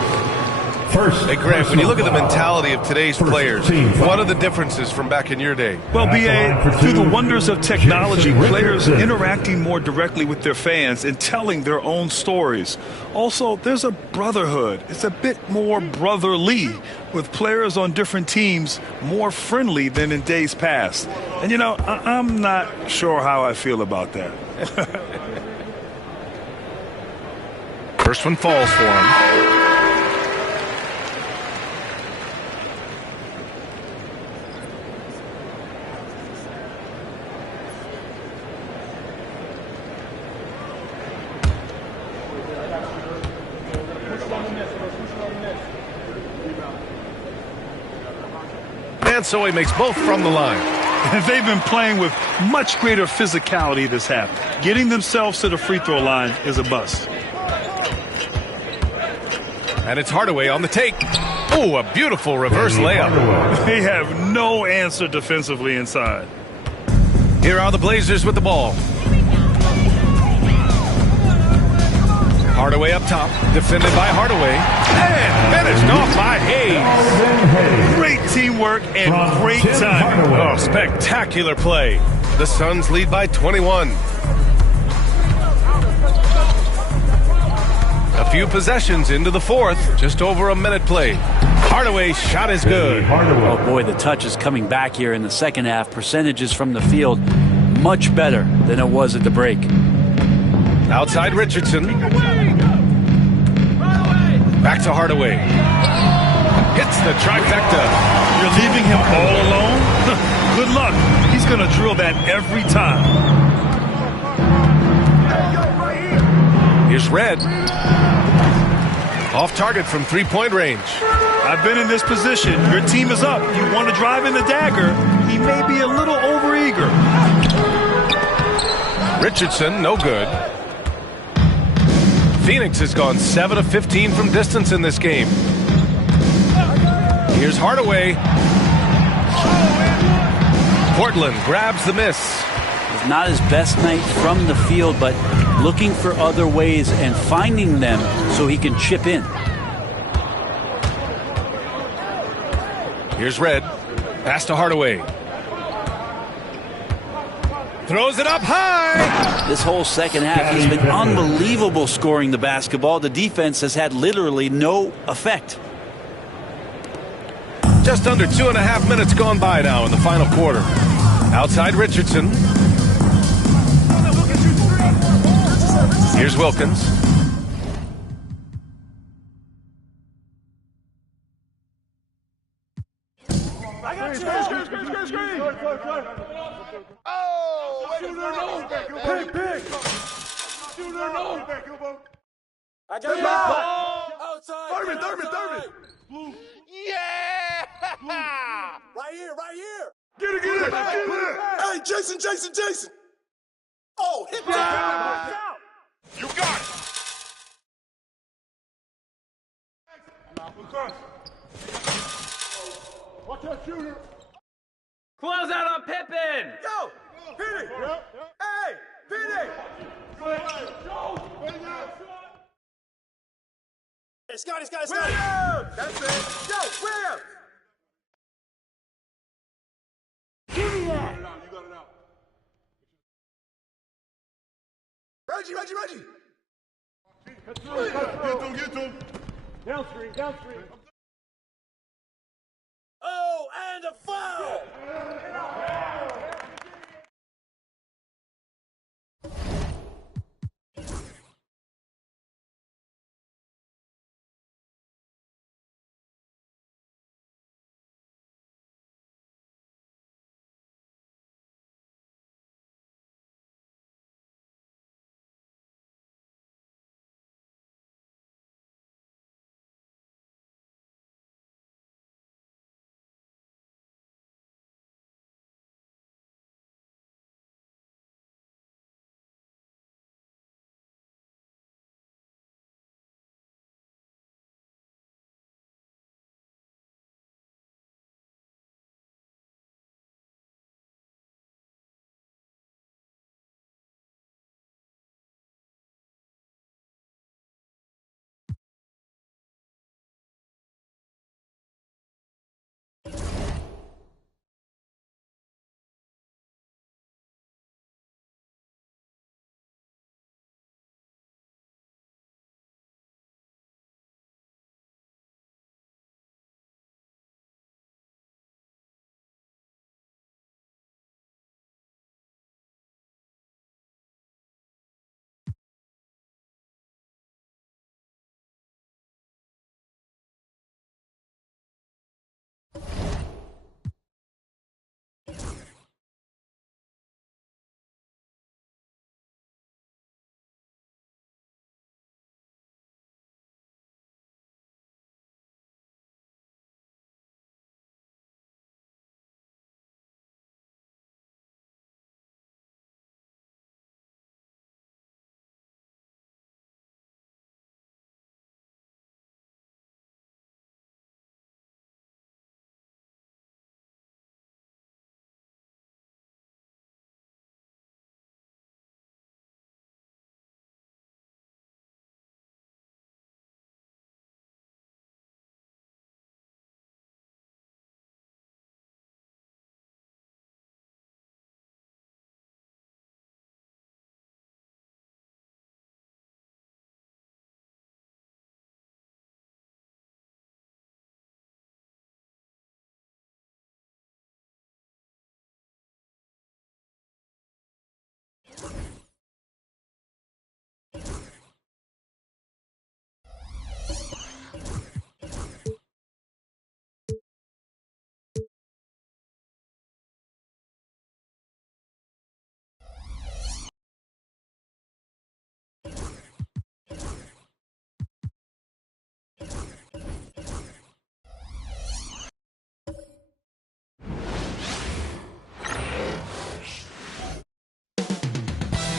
Hey, Grant, when you look at the mentality of today's players, what are the differences from back in your day? Well, B.A., through the wonders of technology, players interacting more directly with their fans and telling their own stories. Also, there's a brotherhood. It's a bit more brotherly, with players on different teams more friendly than in days past. And, you know, I'm not sure how I feel about that. First one falls for him. And so he makes both from the line. They've been playing with much greater physicality this half. Getting themselves to the free throw line is a bust. And it's Hardaway on the take. Oh, a beautiful reverse layup. They have no answer defensively inside. Here are the Blazers with the ball. Hardaway up top, defended by Hardaway, and finished off by Hayes. Great teamwork and great timing. Oh, spectacular play. The Suns lead by 21. A few possessions into the fourth. Just over a minute played. Hardaway's shot is good. Oh, boy, the touch is coming back here in the second half. Percentages from the field much better than it was at the break. Outside Richardson. Back to Hardaway. Hits the trifecta. You're leaving him all alone? Good luck. He's going to drill that every time. Here's Red. Off target from three-point range. I've been in this position. Your team is up. You want to drive in the dagger. He may be a little overeager. Richardson, no good. Phoenix has gone 7 of 15 from distance in this game. Here's Hardaway. Portland grabs the miss. It's not his best night from the field, but looking for other ways and finding them so he can chip in. Here's Red. Pass to Hardaway. Throws it up high. This whole second half, he's been unbelievable scoring the basketball. The defense has had literally no effect. Just under 2.5 minutes gone by now in the final quarter. Outside Richardson. Here's Wilkins. I got it. Outside. Thurman. Yeah! Right here. Get it. Hey, Jason. Oh, hit that. You got it. Watch that shooter. Close out on Pippen. Yo, Petey. Hey, Petey. Hey, Scotty. Williams. That's it. Yo, Williams. You got it out. Reggie. Get to him. Down screen. Oh, and a foul.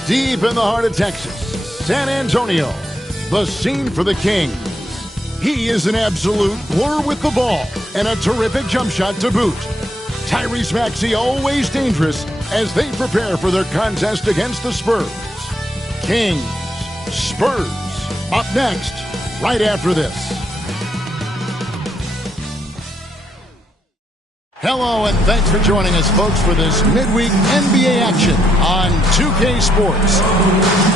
Deep in the heart of Texas, San Antonio, the scene for the Kings. He is an absolute blur with the ball and a terrific jump shot to boot. Tyrese Maxey always dangerous as they prepare for their contest against the Spurs. Kings, Spurs, up next, right after this. Hello, and thanks for joining us, folks, for this midweek NBA action on 2K Sports.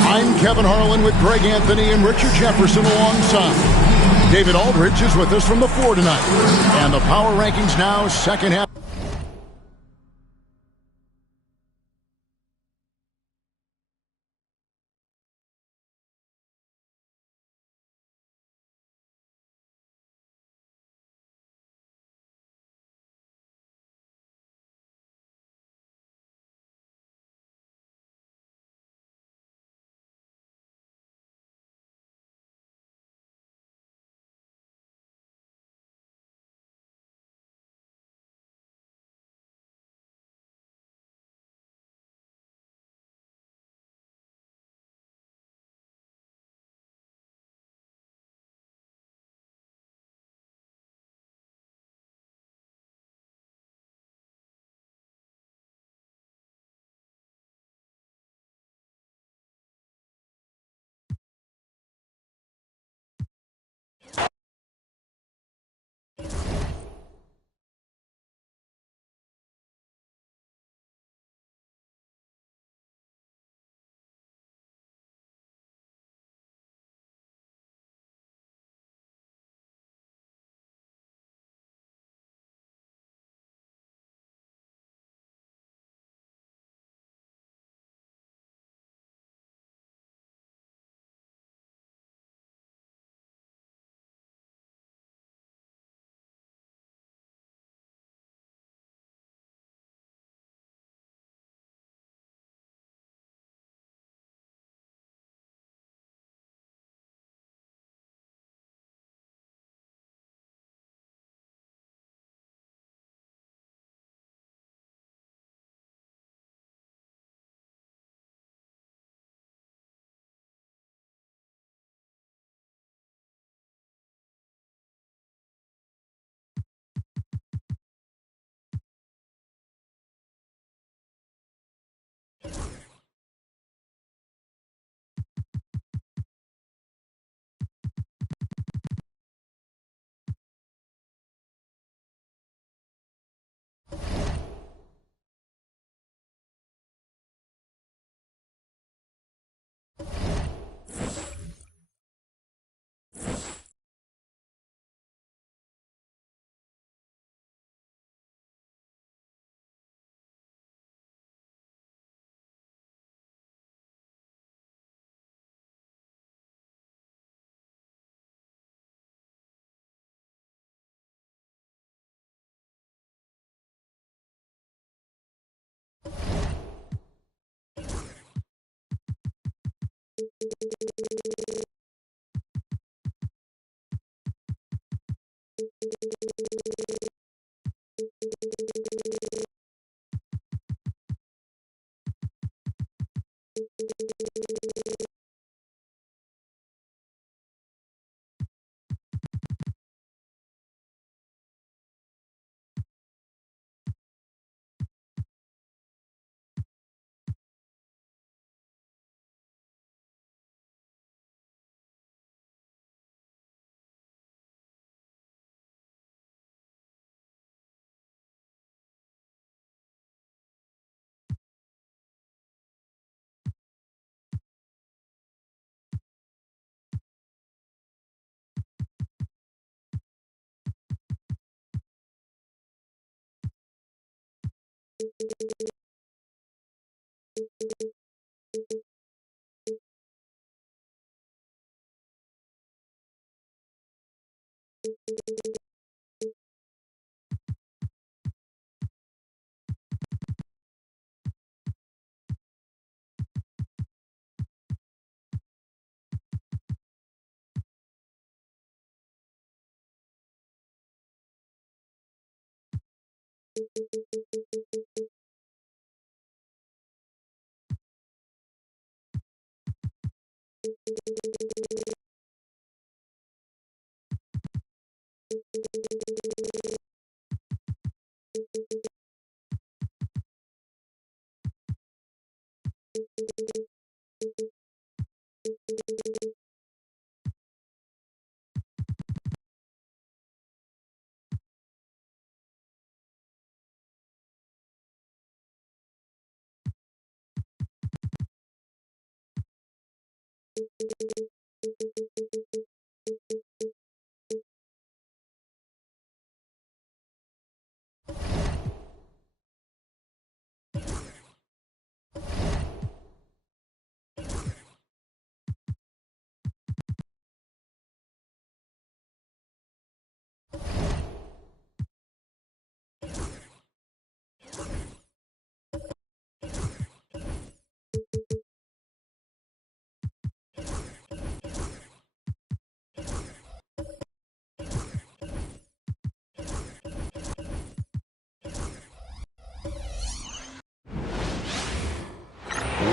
I'm Kevin Harlan with Greg Anthony and Richard Jefferson alongside. David Aldridge is with us from the floor tonight. And the power rankings now, second half.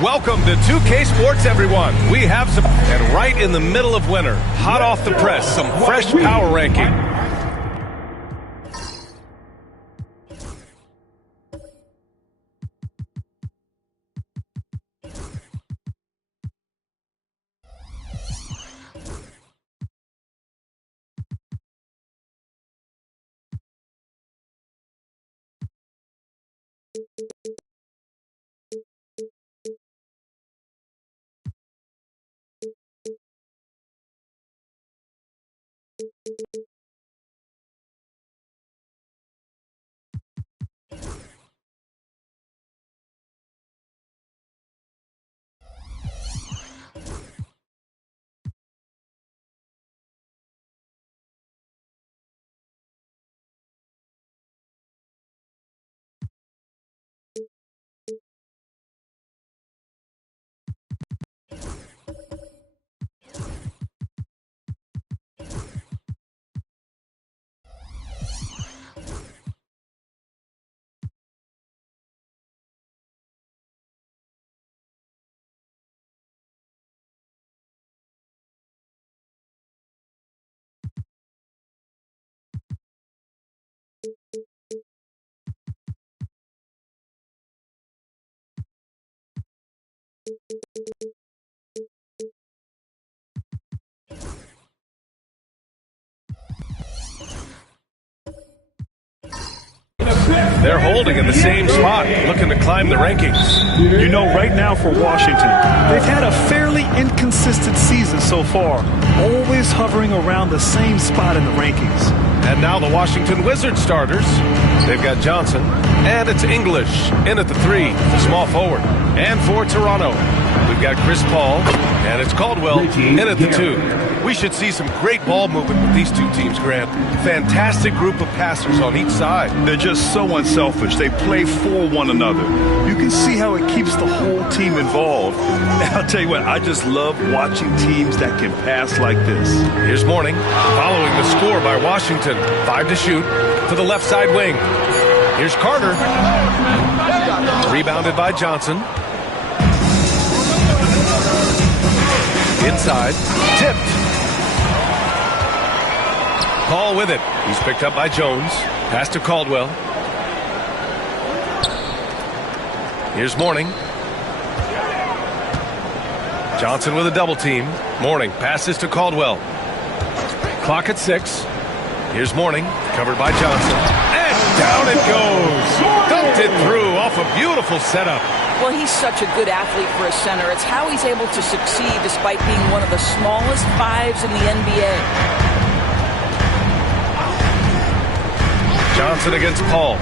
Welcome to 2K Sports, everyone. We have some, and right in the middle of winter, hot off the press, some fresh power ranking. They're holding in the same spot, looking to climb the rankings. You know, right now for Washington, they've had a fairly inconsistent season so far, always hovering around the same spot in the rankings. And now the Washington Wizards starters. They've got Johnson, and it's English in at the 3, the small forward. And for Toronto, we've got Chris Paul, and it's Caldwell in at the 2. We should see some great ball movement with these two teams, Grant. Fantastic group of passers on each side. They're just so unselfish. They play for one another. You can see how it keeps the whole team involved. And I'll tell you what, I just love watching teams that can pass like this. Here's Mourning, following the score by Washington. 5 to shoot to the left side wing. Here's Carter. Rebounded by Johnson. Inside. Tipped. Paul with it. He's picked up by Jones. Pass to Caldwell. Here's Mourning. Johnson with a double team. Mourning passes to Caldwell. Clock at 6. Here's Mourning, covered by Johnson. And down it goes. Dumped it through off a beautiful setup. Well, he's such a good athlete for a center. It's how he's able to succeed despite being one of the smallest 5s in the NBA. Johnson against Paul.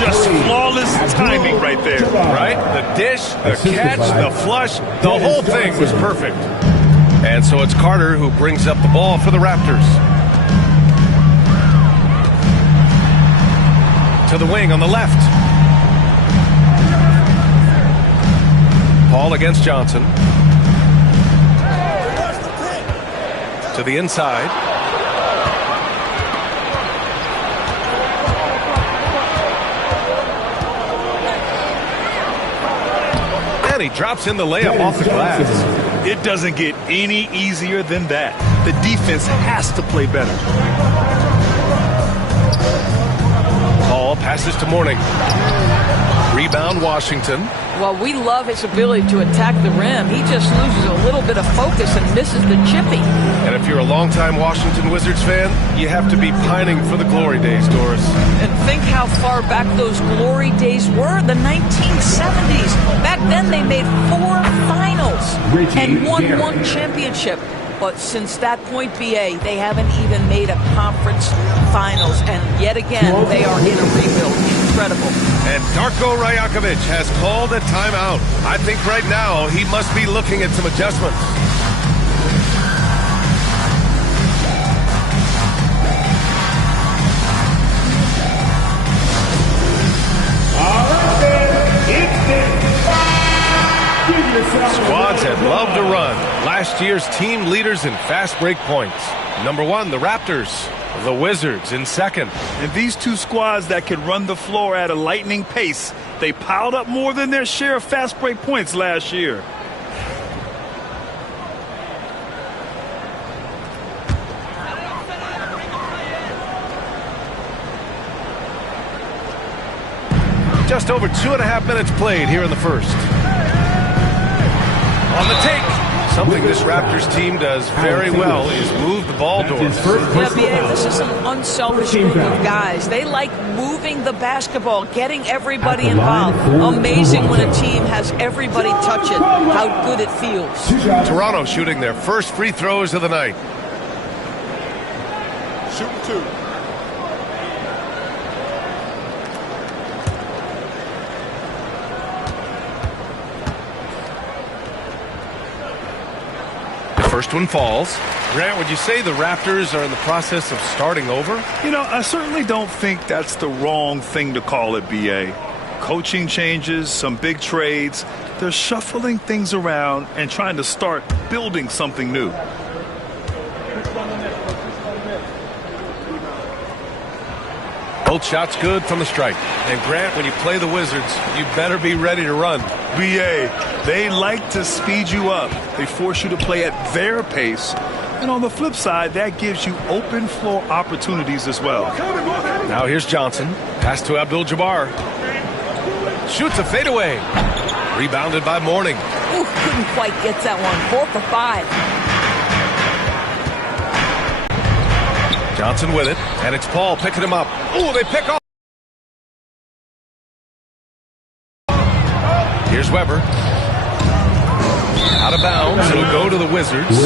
Just flawless timing right there. Right? The dish, the catch, the flush, the whole thing was perfect. And so it's Carter who brings up the ball for the Raptors. To the wing on the left. Paul against Johnson. To the inside. And he drops in the layup off the glass. It doesn't get any easier than that. The defense has to play better. Paul passes to Mourning. Rebound, Washington. Well, we love his ability to attack the rim. He just loses a little bit of focus and misses the chippy. And if you're a longtime Washington Wizards fan, you have to be pining for the glory days, Doris. And think how far back those glory days were, the 1970s. Back then they made 4 finals and won 1 championship. But since that point, BA, they haven't even made a conference finals. And yet again, they are in a rebuild. Incredible. And Darko Rajakovic has called a timeout. I think right now he must be looking at some adjustments. Squads that love to run. Last year's team leaders in fast break points. Number 1, the Raptors. The Wizards in second. And these two squads that can run the floor at a lightning pace, they piled up more than their share of fast break points last year. Just over 2.5 minutes played here in the first. On the take. Something this Raptors team does very well is move the ball doors. Yeah, BA, this is an unselfish group of guys. They like moving the basketball, getting everybody involved. Amazing when a team has everybody touch it, how good it feels. Toronto shooting their first free throws of the night. Shooting 2. First one falls. Grant, would you say the Raptors are in the process of starting over? You know, I certainly don't think that's the wrong thing to call it, BA. Coaching changes, some big trades. They're shuffling things around and trying to start building something new. Both shots good from the strike. And Grant, when you play the Wizards, you better be ready to run. BA, they like to speed you up. They force you to play at their pace. And on the flip side, that gives you open floor opportunities as well. Now here's Johnson. Pass to Abdul-Jabbar. Shoots a fadeaway. Rebounded by Mourning. Ooh, couldn't quite get that one. 4 for 5. Johnson with it, and it's Paul picking him up. Ooh, they pick off. Here's Weber. Out of bounds. It'll go to the Wizards.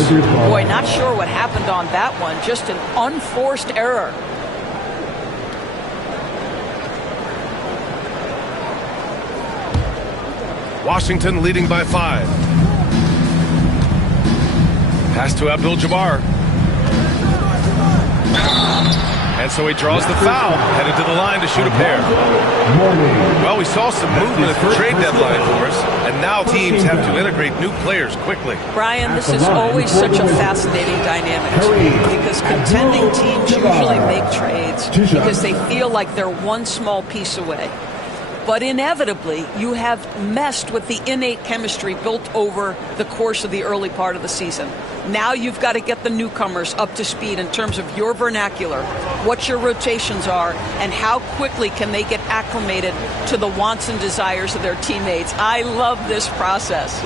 Boy, not sure what happened on that one. Just an unforced error. Washington leading by 5. Pass to Abdul-Jabbar. And so he draws the foul, headed to the line to shoot a pair. Well, we saw some movement at the trade deadline for us, and now teams have to integrate new players quickly. Brian, this is always such a fascinating dynamic because contending teams usually make trades because they feel like they're one small piece away. But inevitably, you have messed with the innate chemistry built over the course of the early part of the season. Now you've got to get the newcomers up to speed in terms of your vernacular, what your rotations are, and how quickly can they get acclimated to the wants and desires of their teammates. I love this process.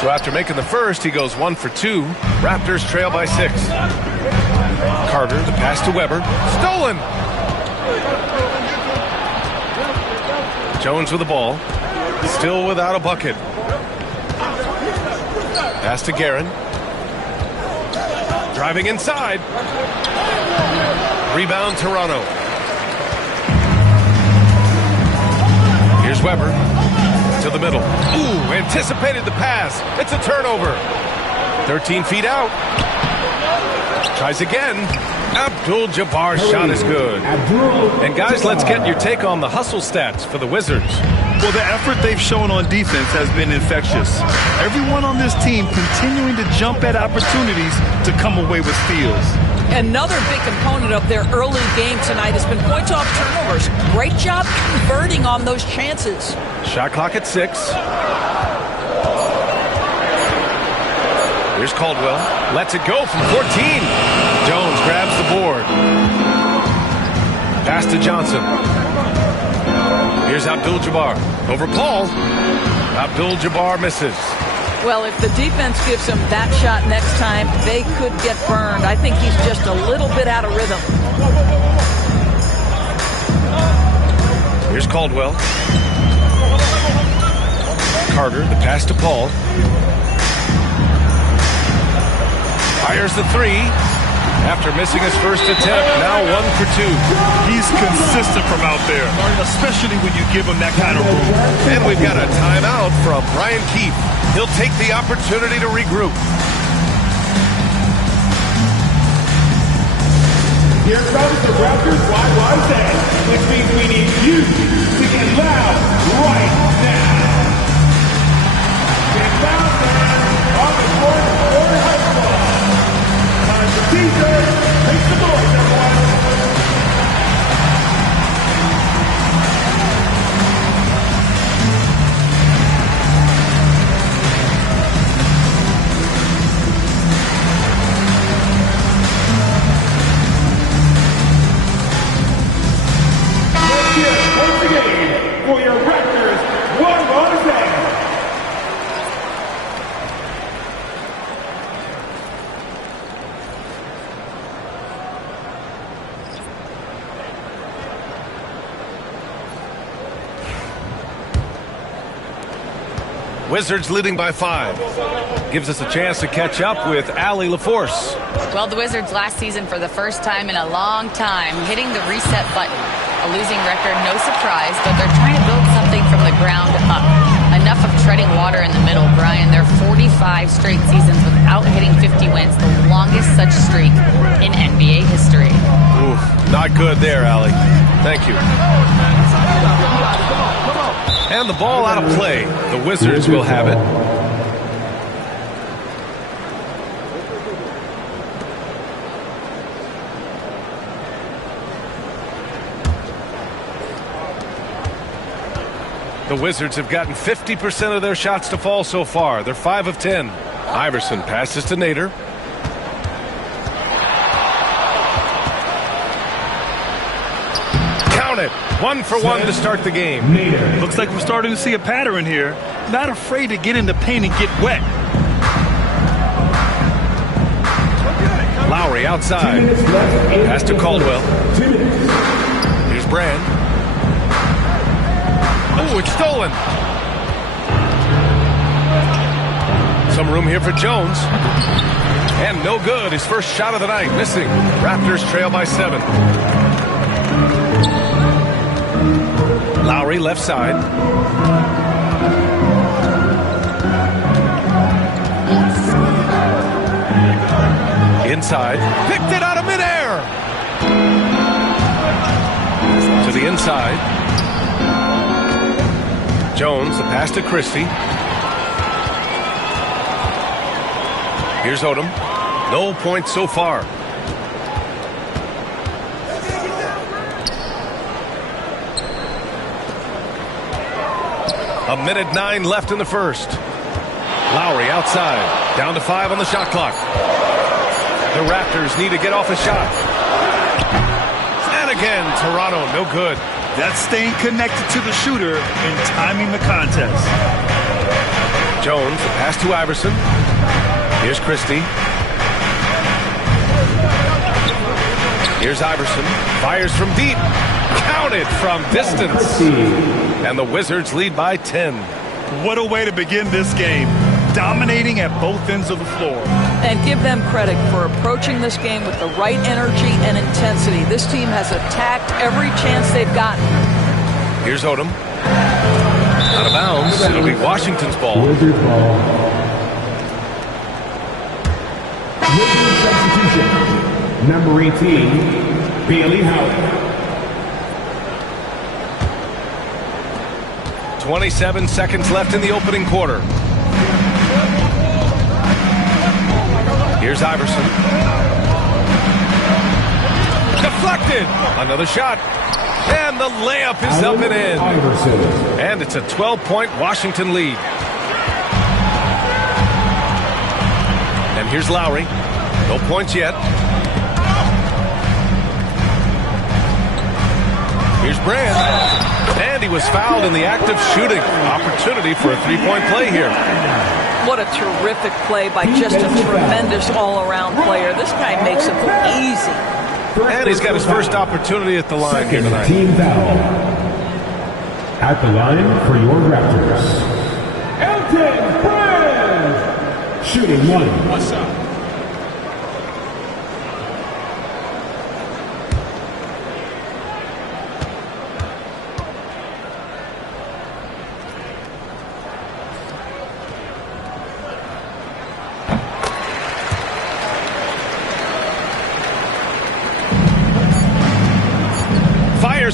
So after making the first, he goes 1 for 2. Raptors trail by 6. Carter, the pass to Weber. Stolen! Jones with the ball. Still without a bucket. Pass to Guerin. Driving inside. Rebound Toronto. Here's Weber. To the middle. Ooh, anticipated the pass. It's a turnover. 13 feet out. Tries again. Abdul-Jabbar's shot is good. And guys, let's get your take on the hustle stats for the Wizards. Well, the effort they've shown on defense has been infectious. Everyone on this team continuing to jump at opportunities to come away with steals. Another big component of their early game tonight has been points off turnovers. Great job converting on those chances. Shot clock at 6. Here's Caldwell. Lets it go from 14. Jones grabs the board. Pass to Johnson. Here's Abdul-Jabbar. Over Paul. Abdul-Jabbar misses. Well, if the defense gives him that shot next time, they could get burned. I think he's just a little bit out of rhythm. Here's Caldwell. Carter, the pass to Paul. Fires the three. After missing his first attempt, now 1 for 2. He's consistent from out there, especially when you give him that kind of room. And we've got a timeout from Brian Keefe. He'll take the opportunity to regroup. Here comes the Raptors YYZ, which means we need you to get loud right now. Get loud, man, on the court for the high squad. Caesar, make some noise, everyone. Let's hear it once again for your Raptors, YYZ. Wizards leading by 5. Gives us a chance to catch up with Allie LaForce. Well, the Wizards last season for the first time in a long time hitting the reset button. A losing record, no surprise, but they're trying to build something from the ground up. Enough of treading water in the middle, Brian. They're 45 straight seasons without hitting 50 wins, the longest such streak in NBA history. Oof, not good there, Allie. Thank you. And the ball out of play. The Wizards will have it. The Wizards have gotten 50% of their shots to fall so far. They're 5 of 10. Iverson passes to Nader. Count it. 1 for 1 to start the game. Looks like we're starting to see a pattern here. Not afraid to get in the paint and get wet. Lowry outside. Pass to Caldwell. Here's Brand. Oh, it's stolen. Some room here for Jones. And no good. His first shot of the night missing. Raptors trail by 7. Lowry left side. Inside. Picked it out of midair. To the inside. Jones, the pass to Christie. Here's Odom. No points so far. A minute 9 left in the first. Lowry outside. Down to 5 on the shot clock. The Raptors need to get off a shot. And again, Toronto, no good. That's staying connected to the shooter and timing the contest. Jones, the pass to Iverson. Here's Christie. Here's Iverson. Fires from deep. Counted from distance. And the Wizards lead by 10. What a way to begin this game. Dominating at both ends of the floor. And give them credit for approaching this game with the right energy and intensity. This team has attacked every chance they've gotten. Here's Odom. Out of bounds. It'll be Washington's ball. Wizards ball. Wizards substitution. Number 18, Bailey Howard. 27 seconds left in the opening quarter. Here's Iverson. Deflected. Another shot. And the layup is up and in. And it's a 12-point Washington lead. And here's Lowry. No points yet. Here's Brand. And he was fouled in the act of shooting. Opportunity for a three-point play here. What a terrific play by just a tremendous all-around player. This guy makes it look easy. And he's got his first opportunity at the line here tonight. Team foul. At the line for your Raptors, Elton Brand. Shooting one. What's up?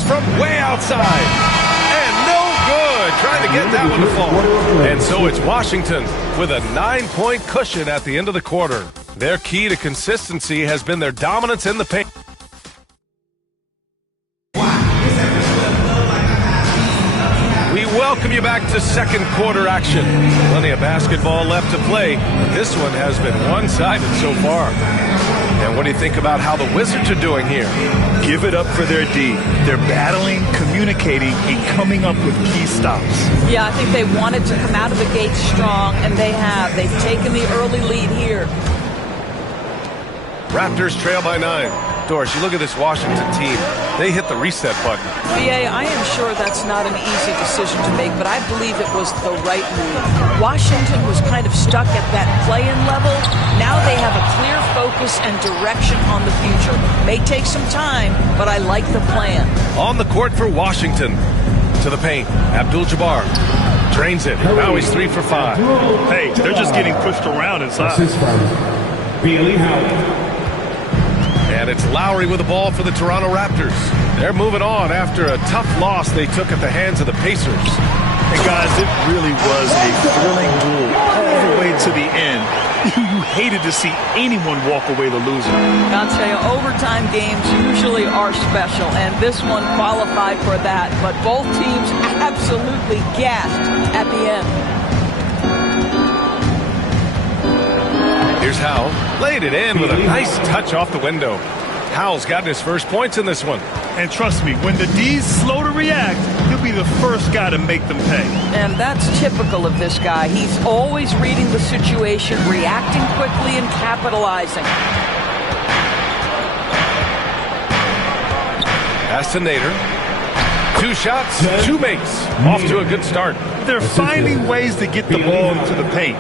From way outside. And no good. Trying to get that one to fall. And so it's Washington with a 9-point cushion at the end of the quarter. Their key to consistency has been their dominance in the paint. We welcome you back to second quarter action. Plenty of basketball left to play. This one has been one-sided so far. And what do you think about how the Wizards are doing here? Give it up for their D. They're battling, communicating, and coming up with key stops. Yeah, I think they wanted to come out of the gate strong, and they have. They've taken the early lead here. Raptors trail by 9. Doris, you look at this Washington team. They hit the reset button. BA, I am sure that's not an easy decision to make, but I believe it was the right move. Washington was kind of stuck at that play-in level. Now they have a clear focus and direction on the future. May take some time, but I like the plan. On the court for Washington. To the paint. Abdul-Jabbar drains it. Now he's 3 for 5. Hey, they're just getting pushed around inside. Bailey Howard. And it's Lowry with the ball for the Toronto Raptors. They're moving on after a tough loss they took at the hands of the Pacers. And guys, it really was a thrilling duel all the way to the end. You hated to see anyone walk away the loser. I'll tell you, overtime games usually are special, and this one qualified for that. But both teams absolutely gassed at the end. Here's Howell. Laid it in with a nice touch off the window. Howell's gotten his first points in this one. And trust me, when the D's slow to react, he'll be the first guy to make them pay. And that's typical of this guy. He's always reading the situation, reacting quickly, and capitalizing. Pass to Nader. 2 shots, 2 makes. Off to a good start. They're finding ways to get the ball into the paint.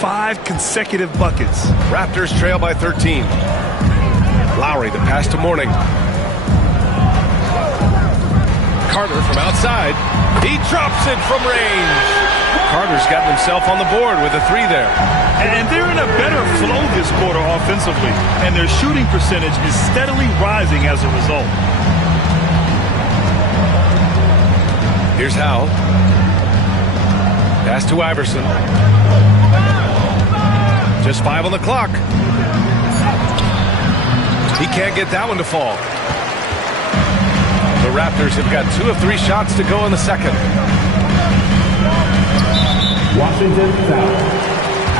5 consecutive buckets. Raptors trail by 13. Lowry, the pass to Mourning. Carter from outside. He drops it from range. Carter's gotten himself on the board with a 3 there. And they're in a better flow this quarter offensively. And their shooting percentage is steadily rising as a result. Here's Howell. Pass to Iverson. Just 5 on the clock. He can't get that one to fall. The Raptors have got 2 of 3 shots to go in the second. Washington foul.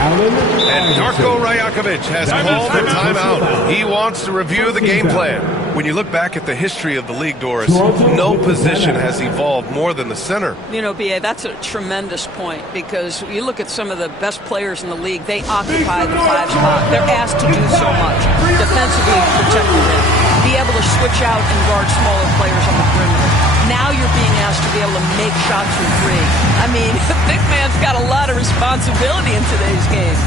And Darko Rajakovic has called the timeout. He wants to review the game plan. When you look back at the history of the league, Doris, no position has evolved more than the center. You know, BA, that's a tremendous point because you look at some of the best players in the league, they occupy the 5 spot. They're asked to do so much. Defensively, protect the rim. Be able to switch out and guard smaller players on the perimeter. Now you're being asked to be able to make shots from 3. I mean, the big man's got a lot of responsibility in today's game.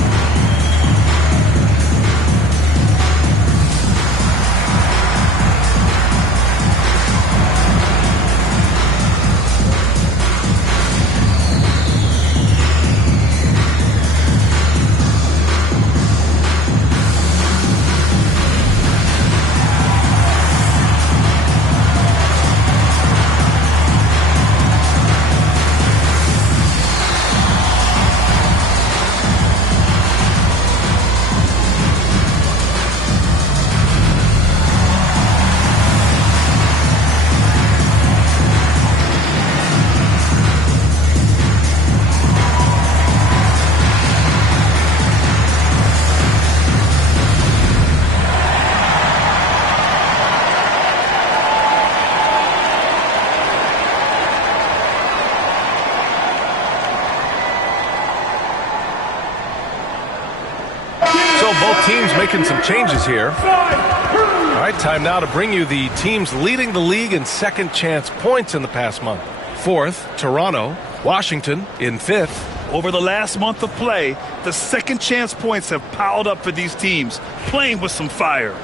Both teams making some changes here. All right, time now to bring you the teams leading the league in second chance points in the past month. Fourth, Toronto. Washington in fifth. Over the last month of play, the second chance points have piled up for these teams, playing with some fire.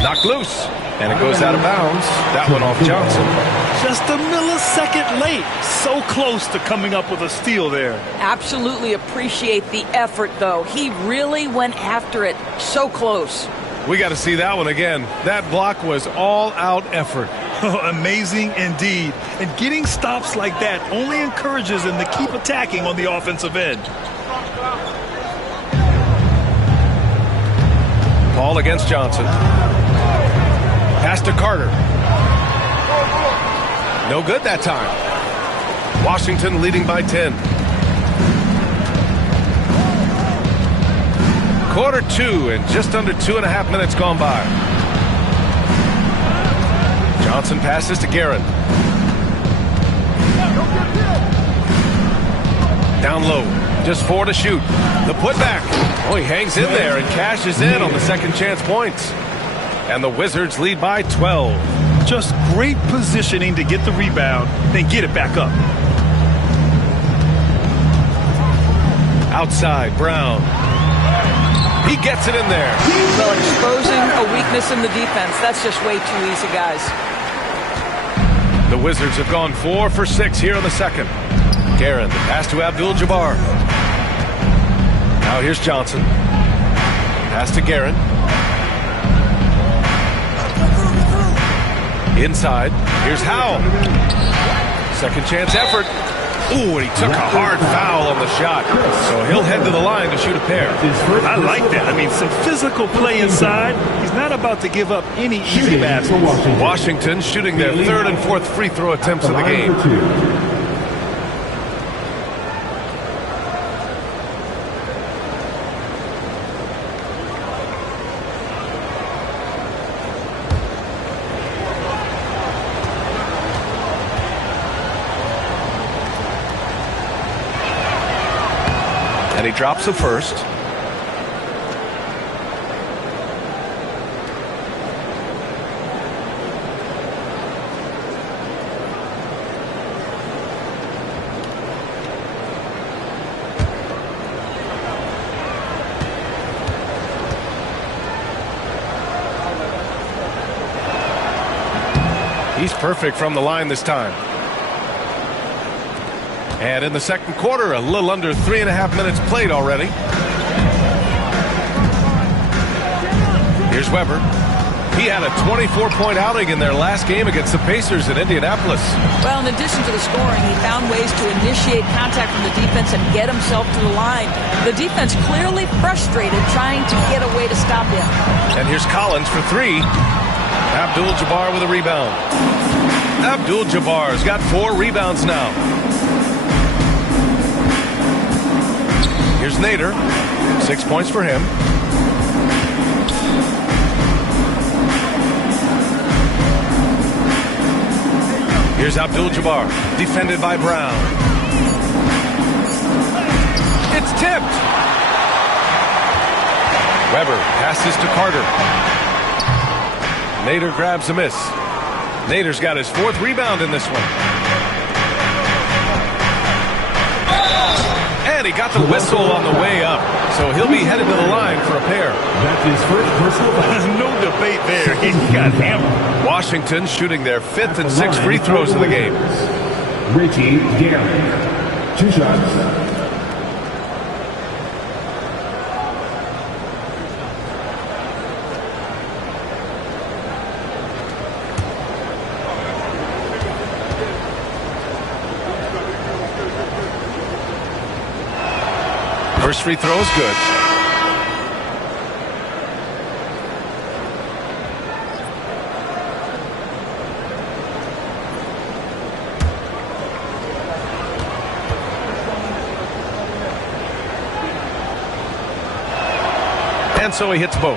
Knocked loose, and it goes out of bounds. That one off Johnson. Just a millisecond late. So close to coming up with a steal there. Absolutely appreciate the effort, though. He really went after it. So close. We got to see that one again. That block was all-out effort. Amazing indeed. And getting stops like that only encourages him to keep attacking on the offensive end. Paul against Johnson. Pass to Carter. No good that time. Washington leading by 10. Quarter two and just under 2.5 minutes gone by. Johnson passes to Guerin. Down low. Just 4 to shoot. The putback. Oh, he hangs in there and cashes in on the second chance points. And the Wizards lead by 12. Just great positioning to get the rebound, then get it back up. Outside, Brown. He gets it in there. Well, exposing a weakness in the defense, that's just way too easy, guys. The Wizards have gone 4 for 6 here in the second. Guerin, the pass to Abdul-Jabbar. Now here's Johnson. Pass to Guerin. Inside. Here's Howell. Second chance effort. Ooh, and he took a hard foul on the shot. So he'll head to the line to shoot a pair. I like that. I mean, some physical play inside. He's not about to give up any easy baskets. Washington shooting their third and fourth free throw attempts of the game. And he drops the first. He's perfect from the line this time. And in the second quarter, a little under 3.5 minutes played already. Here's Weber. He had a 24-point outing in their last game against the Pacers in Indianapolis. Well, in addition to the scoring, he found ways to initiate contact from the defense and get himself to the line. The defense clearly frustrated, trying to get a way to stop him. And here's Collins for 3. Abdul-Jabbar with a rebound. Abdul-Jabbar's got 4 rebounds now. Here's Nader. 6 points for him. Here's Abdul-Jabbar, defended by Brown. It's tipped. Weber passes to Carter. Nader grabs a miss. Nader's got his 4th rebound in this one. And he got the whistle on the way up. So he'll be headed to the line for a pair. That's his first personal foul. No debate there. He got hammered. Washington shooting their 5th and 6th free throws of the game. Richie Guerin. 2 shots. First free throw is good. And so he hits both.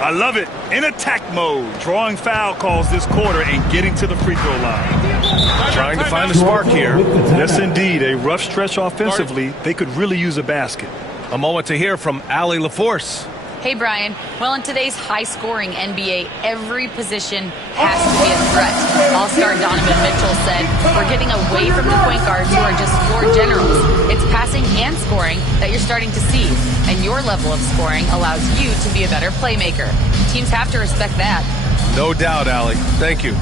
I love it. In attack mode, drawing foul calls this quarter and getting to the free throw line. trying to find a spark here. Yes, indeed. A rough stretch offensively. They could really use a basket. A moment to hear from Allie LaForce. Hey, Brian. Well, in today's high-scoring NBA, every position has to be a threat. All-star Donovan Mitchell said, we're getting away from the point guards who are just floor generals. It's passing and scoring that you're starting to see, and your level of scoring allows you to be a better playmaker. Teams have to respect that. No doubt, Allie. Thank you.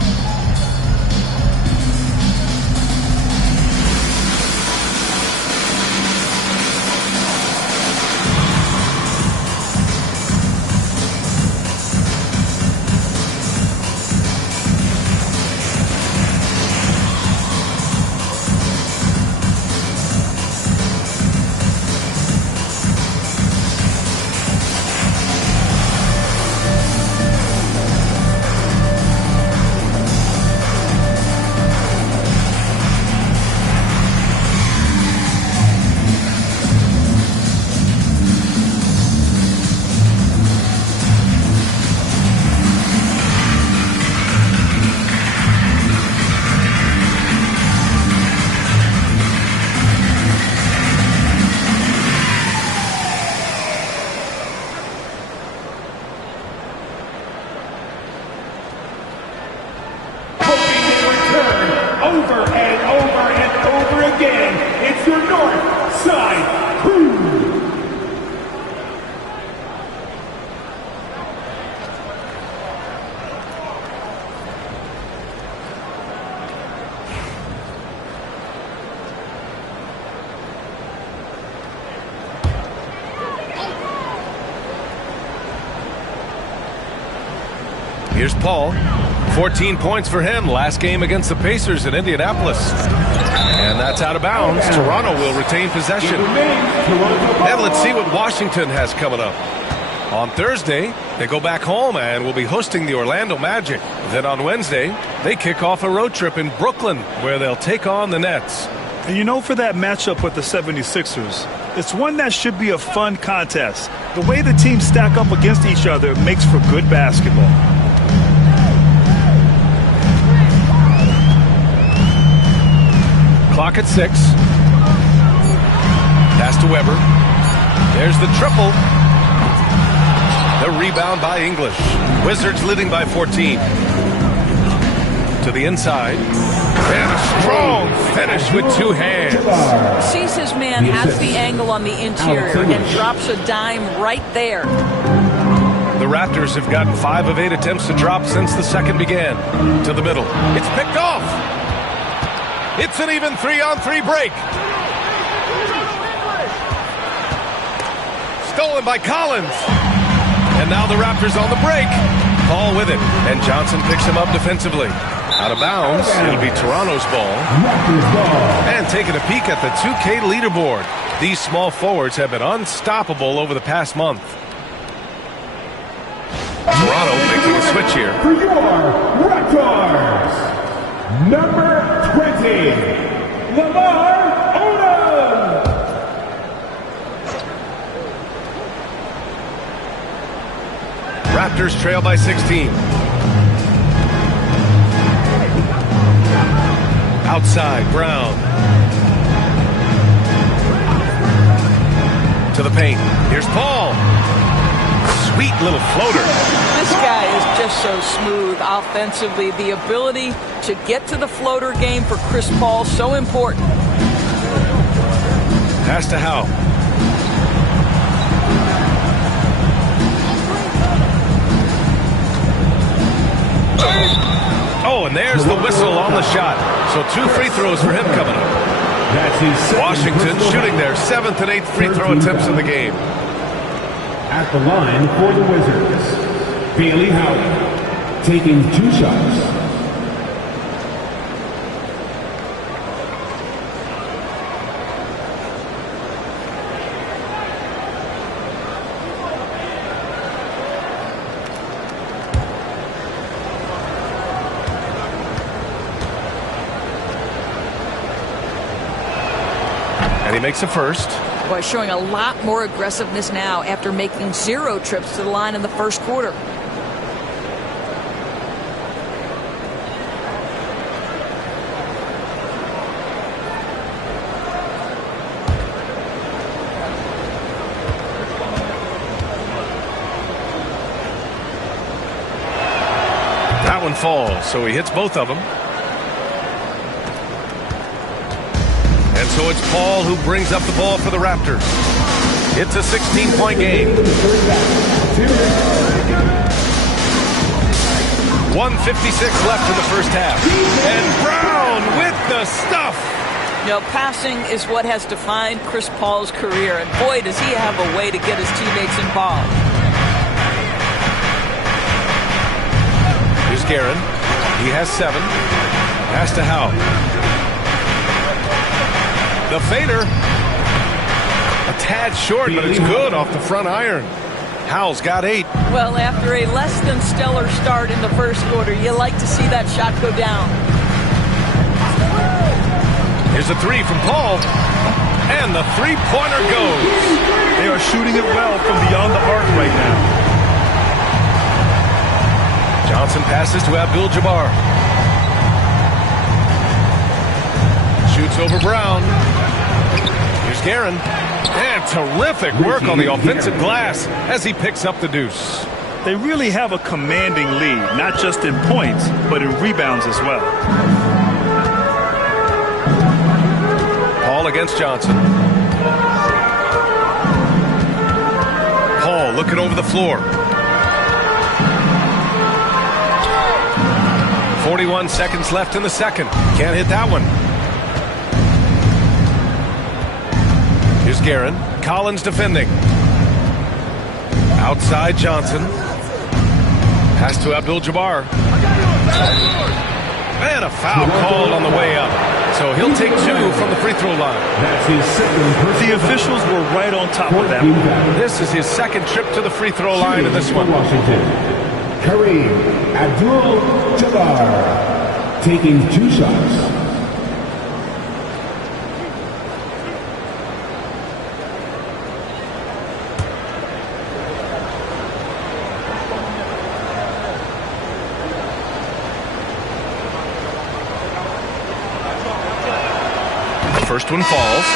Here's Paul. 14 points for him last game against the Pacers in Indianapolis. And that's out of bounds. Toronto will retain possession. And let's see what Washington has coming up. On Thursday, they go back home and will be hosting the Orlando Magic. Then on Wednesday, they kick off a road trip in Brooklyn where they'll take on the Nets. And you know, for that matchup with the 76ers, it's one that should be a fun contest. The way the teams stack up against each other makes for good basketball. Clock at 6. Pass to Weber. There's the triple. The rebound by English. Wizards leading by 14. To the inside. And a strong finish with two hands. Sees his man, has the angle on the interior, and drops a dime right there. The Raptors have gotten 5 of 8 attempts to drop since the second began. To the middle. It's picked off. It's an even 3-on-3 break. Stolen by Collins. And now the Raptors on the break. Paul with it. And Johnson picks him up defensively. Out of bounds. It'll be Toronto's ball. And taking a peek at the 2K leaderboard. These small forwards have been unstoppable over the past month. Toronto making a switch here. For your Raptors, number 20, Lamar Odom. Raptors trail by 16. Outside, Brown. To the paint. Here's Paul. Sweet little floater. This guy is just so smooth offensively. The ability to get to the floater game for Chris Paul, so important. Pass to Howe. Oh, and there's the whistle on the shot. So 2 free throws for him coming up. That's his Washington shooting their 7th and 8th free throw attempts in the game. At the line for the Wizards, Bailey Howard, taking 2 shots. And he makes a first. Boy, showing a lot more aggressiveness now after making 0 trips to the line in the first quarter. That one falls, so he hits both of them. And so it's Paul who brings up the ball for the Raptors. It's a 16-point game. 1:56 left in the first half. And Brown with the stuff. You know, passing is what has defined Chris Paul's career, and boy, does he have a way to get his teammates involved. Here's Guerin. He has 7. Pass to Howe. The fader. A tad short, but it's good off the front iron. Howe's got 8. Well, after a less than stellar start in the first quarter, you like to see that shot go down. Here's a 3 from Paul. And the three-pointer goes. They are shooting it well from beyond the arc right now. Johnson passes to Abdul-Jabbar. Shoots over Brown. Here's Guerin. And terrific work on the offensive glass as he picks up the deuce. They really have a commanding lead, not just in points, but in rebounds as well. Paul against Johnson. Paul looking over the floor. 41 seconds left in the second. Can't hit that one. Here's Guerin. Collins defending. Outside Johnson. Pass to Abdul-Jabbar. And a foul called on the way up. So he'll take 2 from the free throw line. The officials were right on top of that one. This is his second trip to the free throw line in this one. Kareem Abdul-Jabbar taking 2 shots. First one falls.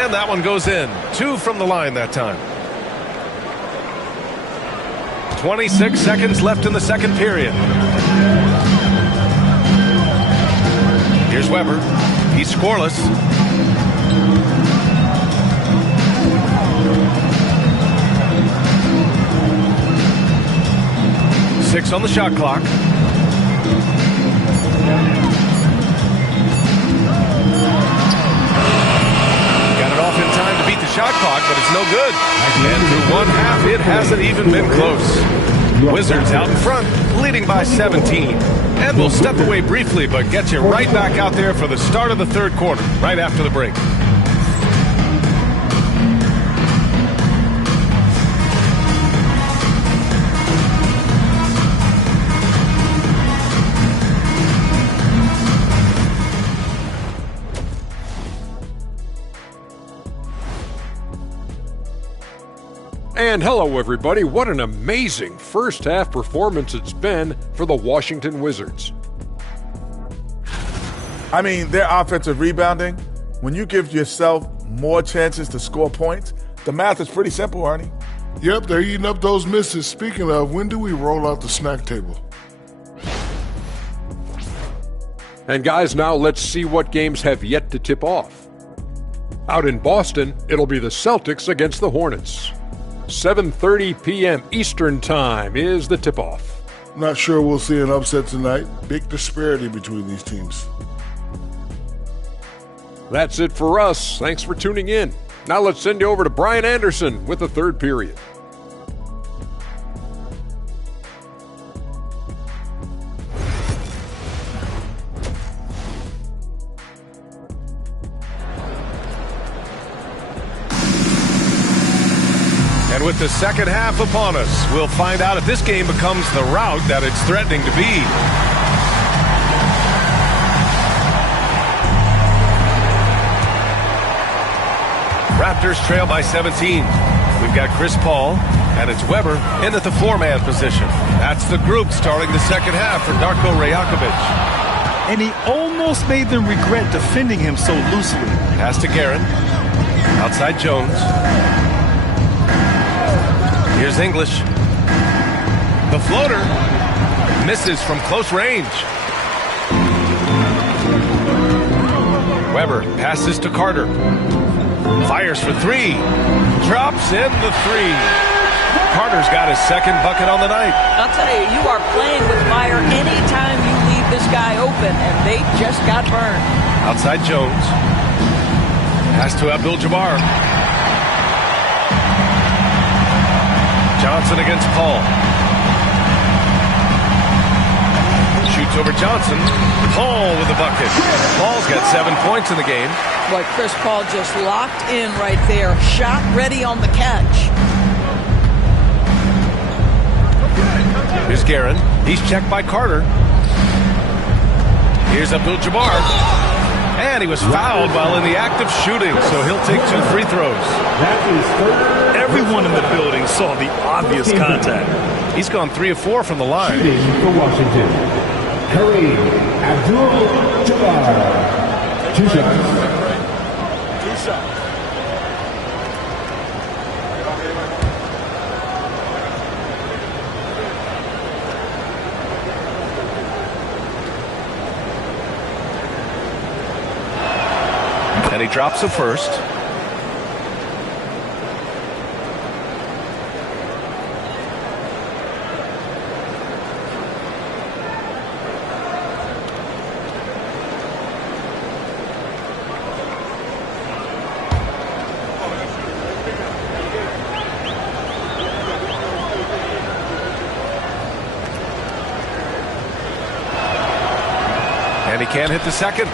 And that one goes in. 2 from the line that time. 26 seconds left in the second period. Here's Weber. He's scoreless. Six on the shot clock. Shot clock, but it's no good. And through one half, it hasn't even been close. Wizards out in front, leading by 17. And we'll step away briefly, but get you right back out there for the start of the third quarter, right after the break. And hello, everybody. What an amazing first half performance it's been for the Washington Wizards. I mean, their offensive rebounding, when you give yourself more chances to score points, the math is pretty simple, Ernie. Yep, they're eating up those misses. Speaking of, when do we roll out the snack table? And guys, now let's see what games have yet to tip off. Out in Boston, it'll be the Celtics against the Hornets. 7:30 p.m. Eastern Time is the tip-off. Not sure we'll see an upset tonight. Big disparity between these teams. That's it for us. Thanks for tuning in. Now let's send you over to Brian Anderson with the third period. And with the second half upon us, we'll find out if this game becomes the rout that it's threatening to be. Raptors trail by 17. We've got Chris Paul, and it's Weber in at the 4-man position. That's the group starting the second half for Darko Rajakovic. And he almost made them regret defending him so loosely. Pass to Guerin. Outside Jones. Here's English. The floater misses from close range. Weber passes to Carter. Fires for three. Drops in the three. Carter's got his second bucket on the night. I'll tell you, you are playing with fire anytime you leave this guy open, and they just got burned. Outside Jones. Pass to Abdul-Jabbar. Johnson against Paul. Shoots over Johnson. Paul with the bucket. Paul's got 7 points in the game. Boy, Chris Paul just locked in right there. Shot ready on the catch. Here's Guerin. He's checked by Carter. Here's Abdul-Jabbar. And he was fouled while in the act of shooting, so he'll take 2 free throws. Everyone in the building saw the obvious contact. He's gone 3 of 4 from the line. Shooting for Washington, Kareem Abdul-Jabbar. 2 shots. And he drops the first. And he can't hit the second.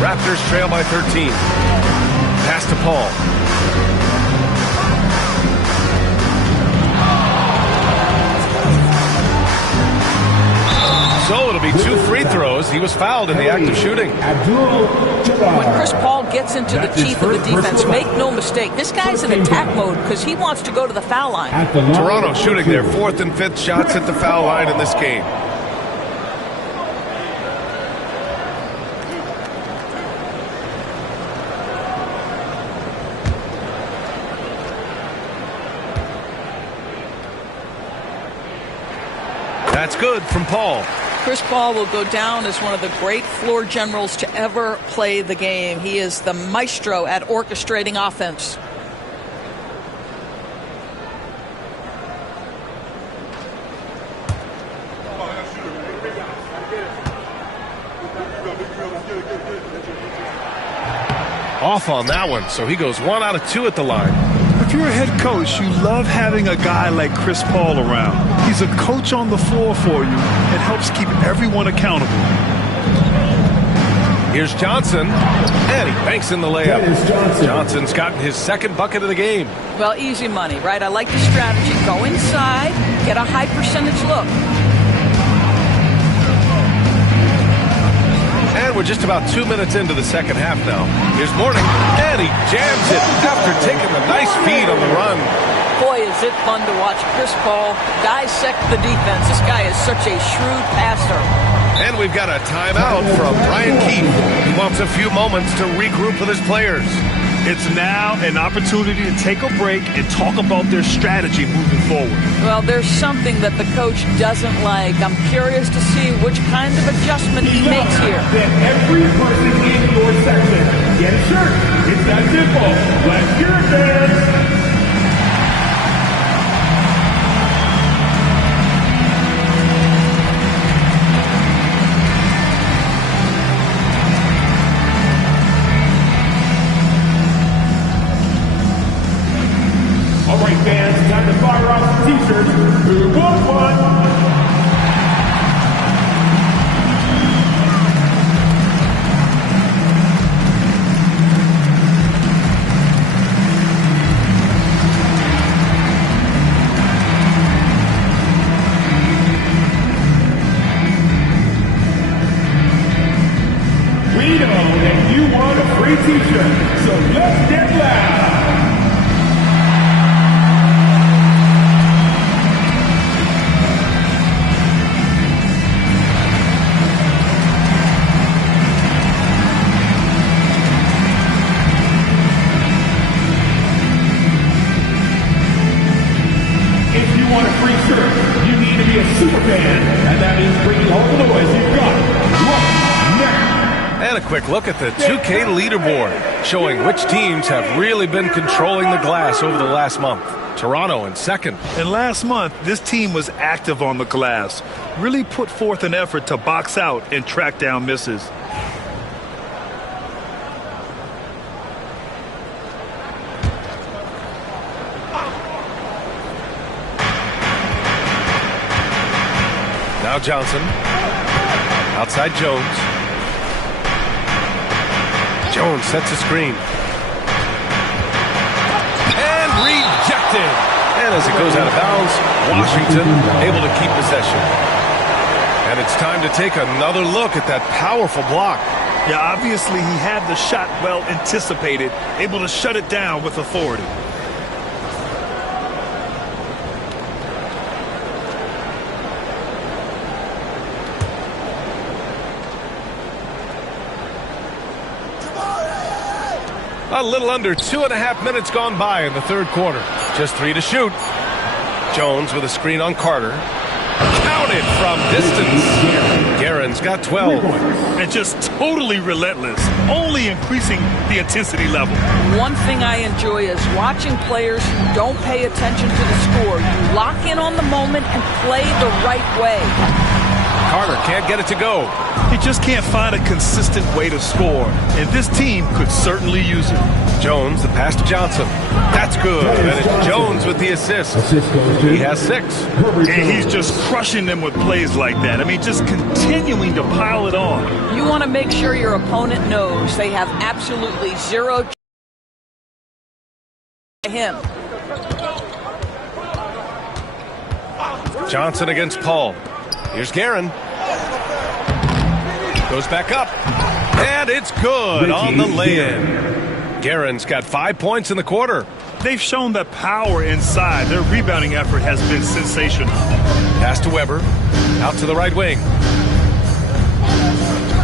Raptors trail by 13. Pass to Paul. So it'll be 2 free throws. He was fouled in the act of shooting. When Chris Paul gets into the teeth of the defense, make no mistake, this guy's in attack mode because he wants to go to the foul line. Toronto shooting their 4th and 5th shots at the foul line in this game. That's good from Paul. Chris Paul will go down as one of the great floor generals to ever play the game. He is the maestro at orchestrating offense. Off on that one, so he goes 1 out of 2 at the line. If you're a head coach, you love having a guy like Chris Paul around. He's a coach on the floor for you and helps keep everyone accountable. Here's Johnson, and he banks in the layup. Johnson's gotten his 2nd bucket of the game. Well, easy money, right? I like the strategy. Go inside, get a high percentage look. And we're just about 2 minutes into the second half now. Here's Mourning, and he jams it after taking a nice feed on the run. Boy, is it fun to watch Chris Paul dissect the defense. This guy is such a shrewd passer. And we've got a timeout from Brian Keefe. He wants a few moments to regroup with his players. It's now an opportunity to take a break and talk about their strategy moving forward. Well, there's something that the coach doesn't like. I'm curious to see which kind of adjustment he makes here. That every person in your section get a shirt. It's that simple. Let's hear it, fans. All right, fans, time to fire off the t-shirts. Who wants one? We know that you want a free t-shirt, so let's get loud. If you want a free shirt, you need to be a super fan, and that means bringing all the noise you've got right now. And a quick look at the 2K leaderboard, showing which teams have really been controlling the glass over the last month. Toronto in second. And last month, this team was active on the glass, really put forth an effort to box out and track down misses. Now Johnson. Outside Jones. Jones sets a screen. And rejected. And as it goes out of bounds, Washington able to keep possession. And it's time to take another look at that powerful block. Yeah, obviously he had the shot well anticipated, able to shut it down with authority. A little under 2.5 minutes gone by in the third quarter. Just 3 to shoot. Jones with a screen on Carter. Counted from distance. Guerin's got 12. And just totally relentless, only increasing the intensity level. One thing I enjoy is watching players who don't pay attention to the score. You lock in on the moment and play the right way. Carter can't get it to go. He just can't find a consistent way to score, and this team could certainly use it. Jones, the pass to Johnson. That's good. And it's Jones with the assist. He has 6. And he's just crushing them with plays like that. I mean, just continuing to pile it on. You want to make sure your opponent knows they have absolutely zero to him. Johnson against Paul. Here's Guerin. Goes back up. And it's good on the lay-in. Guerin's got 5 points in the quarter. They've shown that power inside. Their rebounding effort has been sensational. Pass to Weber. Out to the right wing.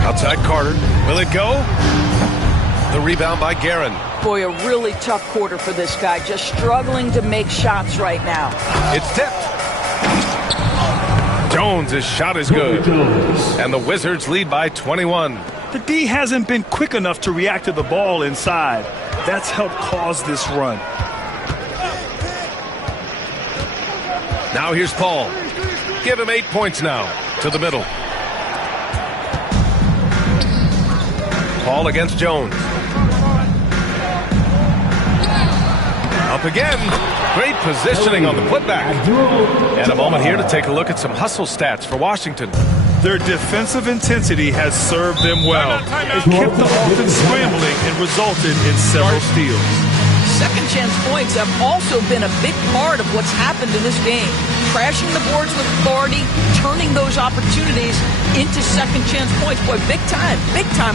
Outside Carter. Will it go? The rebound by Guerin. Boy, a really tough quarter for this guy. Just struggling to make shots right now. It's tipped. Jones' shot is good. And the Wizards lead by 21. The D hasn't been quick enough to react to the ball inside. That's helped cause this run. Now here's Paul. Give him 8 points now. To the middle. Paul against Jones. Up again. Great positioning on the putback. And a moment here to take a look at some hustle stats for Washington. Their defensive intensity has served them well. It kept the offense scrambling and resulted in several steals. Second chance points have also been a big part of what's happened in this game. Crashing the boards with authority, turning those opportunities into second chance points. Boy, big time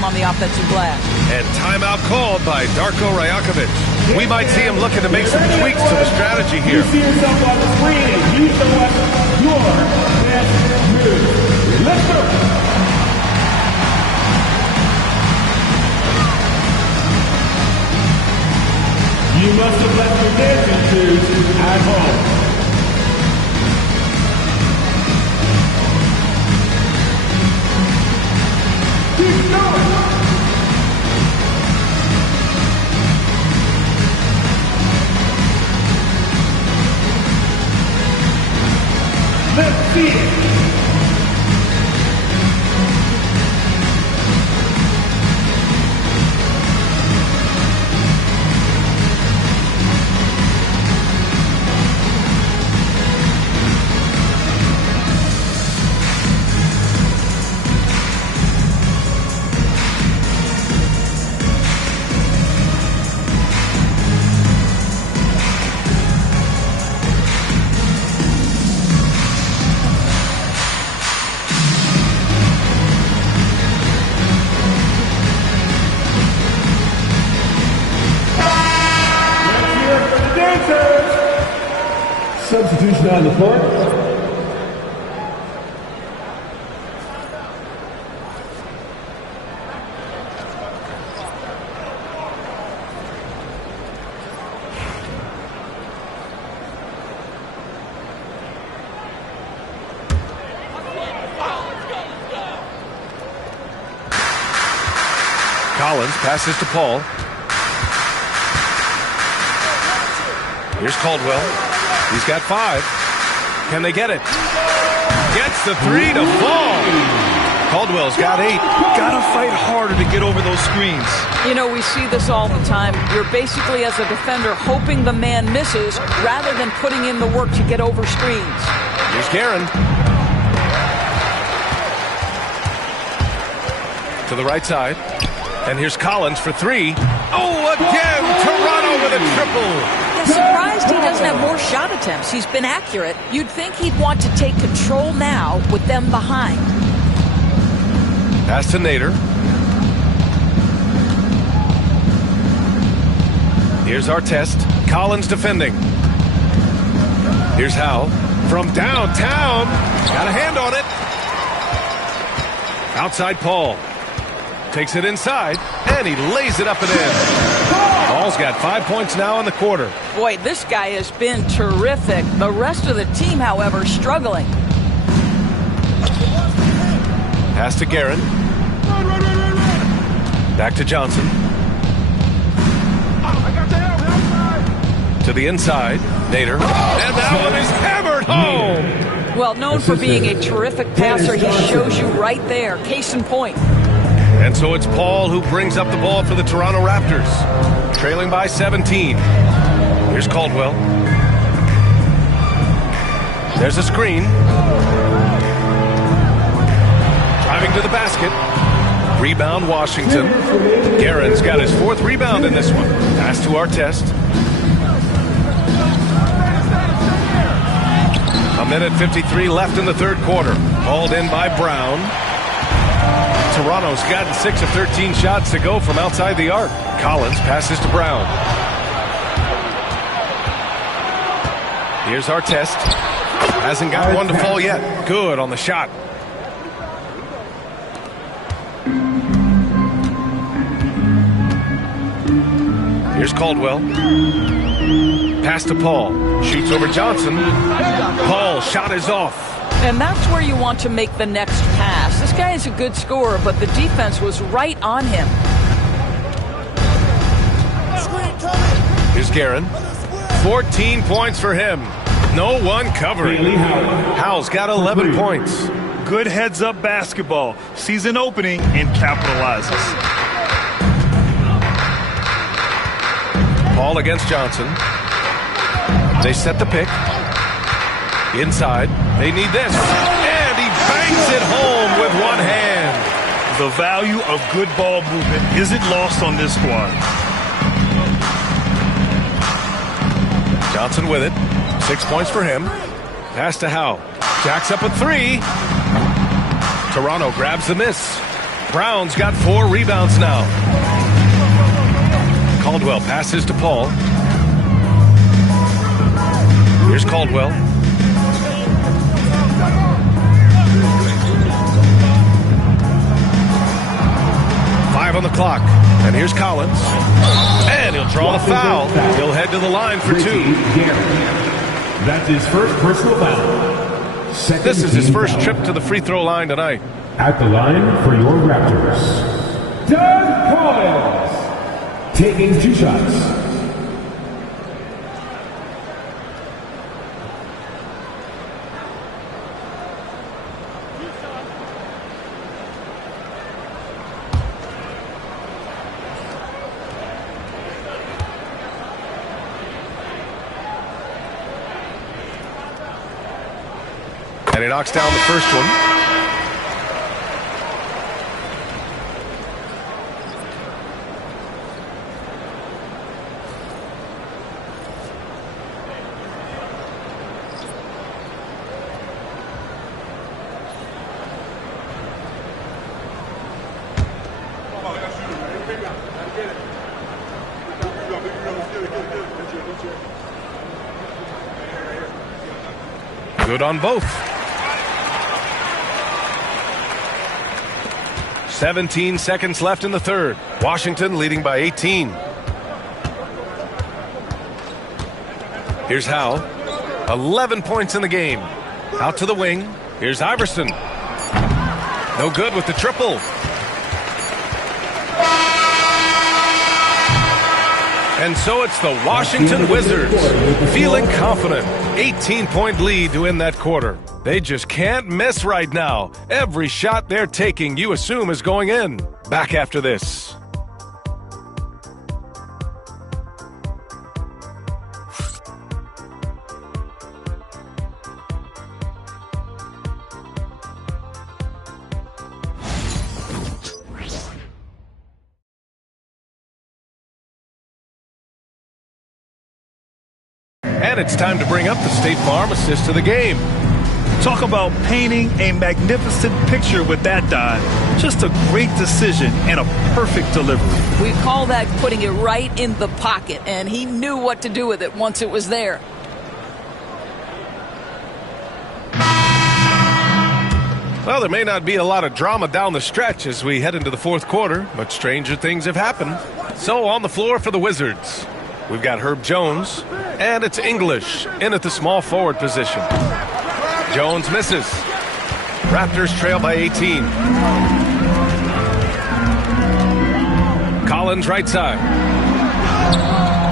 on the offensive glass. And timeout called by Darko Rajakovic. We might see him looking to make some tweaks to the strategy here. You see yourself on the screen and you show us your best move. Let's go. You must have left your dancing shoes at home. Keep going. Let's see it. Substitution on the court. Collins passes to Paul. Here's Caldwell. He's got 5. Can they get it? Gets the 3 to fall. Caldwell's got 8. Gotta fight harder to get over those screens. You know, we see this all the time. You're basically, as a defender, hoping the man misses rather than putting in the work to get over screens. Here's Guerin. To the right side. And here's Collins for 3. Oh, again! Toronto with a triple! I'm surprised he doesn't have more shot attempts. He's been accurate. You'd think he'd want to take control now with them behind. Pass to Nader. Here's our test. Collins defending. Here's Howe. From downtown. Got a hand on it. Outside Paul. Takes it inside, and he lays it up and in. Paul's got 5 points now in the quarter. Boy, this guy has been terrific. The rest of the team, however, struggling. Pass to Guerin. Back to Johnson. To the inside, Nader. And that one is hammered home. Well, known for being a terrific passer, he shows you right there. Case in point. And so it's Paul who brings up the ball for the Toronto Raptors, trailing by 17. Here's Caldwell. There's a screen. Driving to the basket. Rebound, Washington. Guerin's got his 4th rebound in this one. Pass to Artest. A minute 53 left in the 3rd quarter. Hauled in by Brown. Toronto's gotten 6 of 13 shots to go from outside the arc. Collins passes to Brown. Here's Artest. Hasn't got one to fall yet. Good on the shot. Here's Caldwell. Pass to Paul. Shoots over Johnson. Paul shot is off. And that's where you want to make the next pass. This guy is a good scorer, but the defense was right on him. Here's Guerin. 14 points for him. No one covering. Howe's got 11 points. Good heads-up basketball. Sees an opening and capitalizes. Paul against Johnson. They set the pick. Inside. They need this. And he bangs it home with one hand. The value of good ball movement isn't lost on this squad. Johnson with it. 6 points for him. Pass to Howe. Jacks up a 3. Toronto grabs the miss. Brown's got 4 rebounds now. Caldwell passes to Paul. Here's Caldwell. On the clock. And here's Collins. And he'll draw the foul. He'll head to the line for 2. That's his first personal foul. This is his first trip to the free throw line tonight. At the line for your Raptors, Doug Coyles, taking 2 shots. And he knocks down the first one. Good on both. 17 seconds left in the third. Washington leading by 18. Here's Howe. 11 points in the game. Out to the wing. Here's Iverson. No good with the triple. And so it's the Washington Wizards feeling confident. 18-point lead to end that quarter. They just can't miss right now. Every shot they're taking, you assume, is going in. Back after this. And it's time to bring up the State Farm assist to the game. Talk about painting a magnificent picture with that dive. Just a great decision and a perfect delivery. We call that putting it right in the pocket, and he knew what to do with it once it was there. Well, there may not be a lot of drama down the stretch as we head into the fourth quarter, but stranger things have happened. So on the floor for the Wizards, we've got Herb Jones, and it's English in at the small forward position. Jones misses. Raptors trail by 18. Collins right side.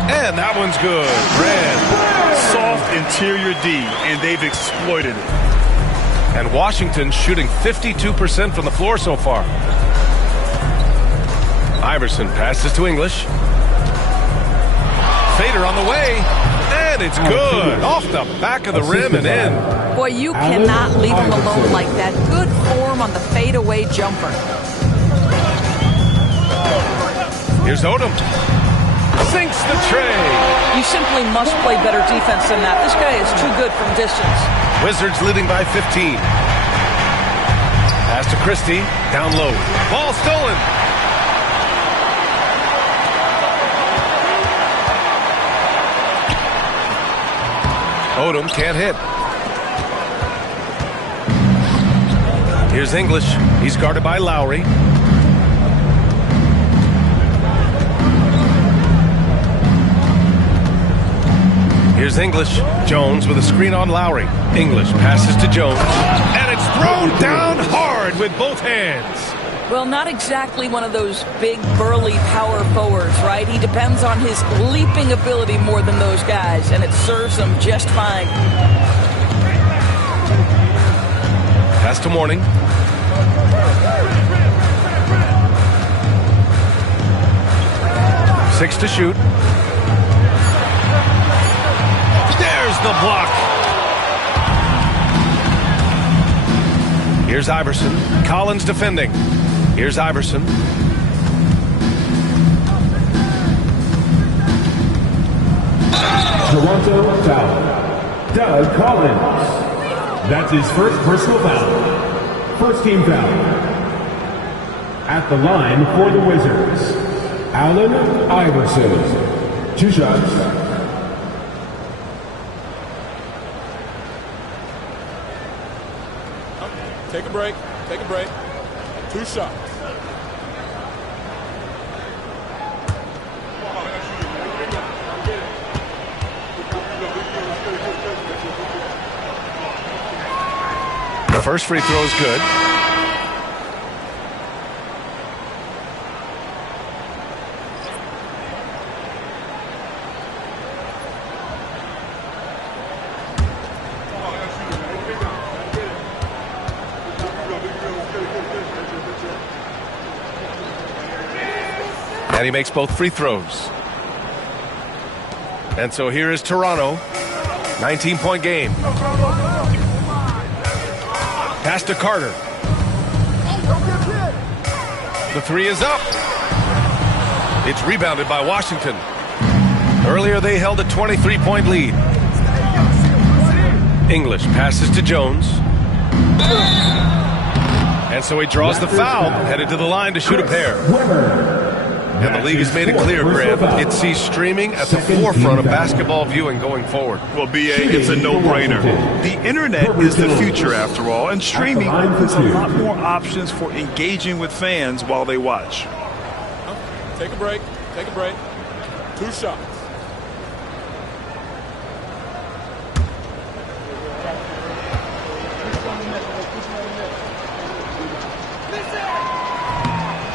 And that one's good. Red. Soft interior D, and they've exploited it. And Washington shooting 52% from the floor so far. Iverson passes to English. Fader on the way. And it's good. Off the back of the rim and in. Boy, you cannot leave him alone like that. Good form on the fadeaway jumper. Here's Odom. Sinks the tray. You simply must play better defense than that. This guy is too good from distance. Wizards leading by 15. Pass to Christie. Down low. Ball stolen. Odom can't hit. Here's English. He's guarded by Lowry. Here's English. Jones with a screen on Lowry. English passes to Jones. And it's thrown down hard with both hands. Well, not exactly one of those big, burly power forwards, right? He depends on his leaping ability more than those guys, and it serves him just fine. Pass to Mourning. Six to shoot. There's the block. Here's Iverson. Collins defending. Here's Iverson. Toronto foul. Doug Collins. That's his first personal foul. First team foul. At the line for the Wizards, Allen Iverson. 2 shots. Take a break. Take a break. 2 shots. The first free throw is good. And he makes both free throws. And so here is Toronto. 19-point game. Pass to Carter. The three is up. It's rebounded by Washington. Earlier they held a 23-point lead. English passes to Jones. And so he draws the foul, headed to the line to shoot a pair. And the league has made it clear, Grant, it sees streaming at the forefront of basketball viewing going forward. Well, BA, it's a no-brainer. The internet is the future, after all, and streaming opens a lot more options for engaging with fans while they watch. Take a break. Take a break. 2 shots.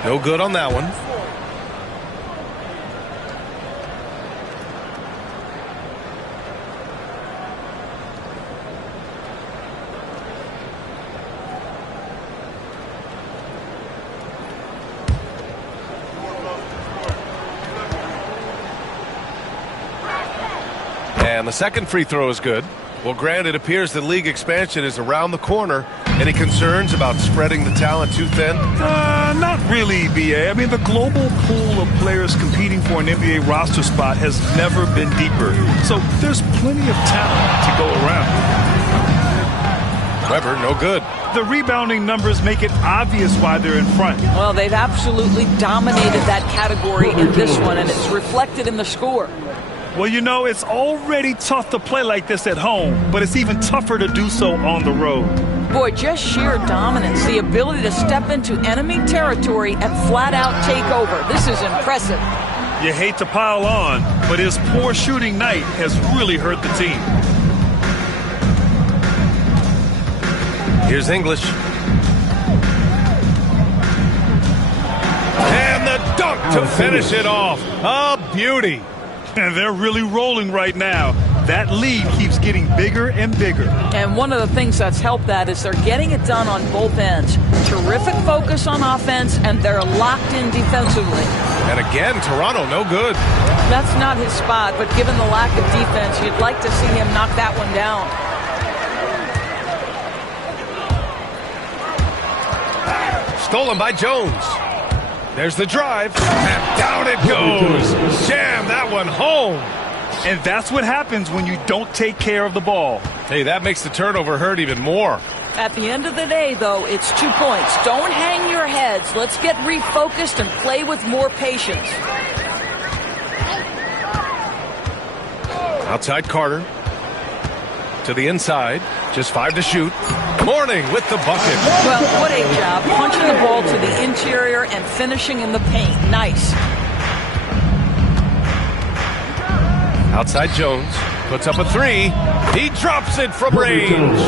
No good on that one. And the second free throw is good. Well, Grant, it appears the league expansion is around the corner. Any concerns about spreading the talent too thin? Not really, BA. I mean, the global pool of players competing for an NBA roster spot has never been deeper. So there's plenty of talent to go around. Weber, no good. The rebounding numbers make it obvious why they're in front. Well, they've absolutely dominated that category in this one, and it's reflected in the score. Well, you know, it's already tough to play like this at home, but it's even tougher to do so on the road. Boy, just sheer dominance, the ability to step into enemy territory and flat out take over. This is impressive. You hate to pile on, but his poor shooting night has really hurt the team. Here's English. And the dunk to finish it off. A beauty. And they're really rolling right now. That lead keeps getting bigger and bigger. And one of the things that's helped that is they're getting it done on both ends. Terrific focus on offense, and they're locked in defensively. And again, Toronto, no good. That's not his spot, but given the lack of defense, you'd like to see him knock that one down. Stolen by Jones. There's the drive, and down it goes. Jam that one home. And that's what happens when you don't take care of the ball. Hey, that makes the turnover hurt even more. At the end of the day, though, it's 2 points. Don't hang your heads. Let's get refocused and play with more patience. Outside Carter. To the inside. Just 5 to shoot. Morning with the bucket. Well, what a job. Punching the ball to the interior and finishing in the paint. Nice. Outside Jones. Puts up a 3. He drops it from range.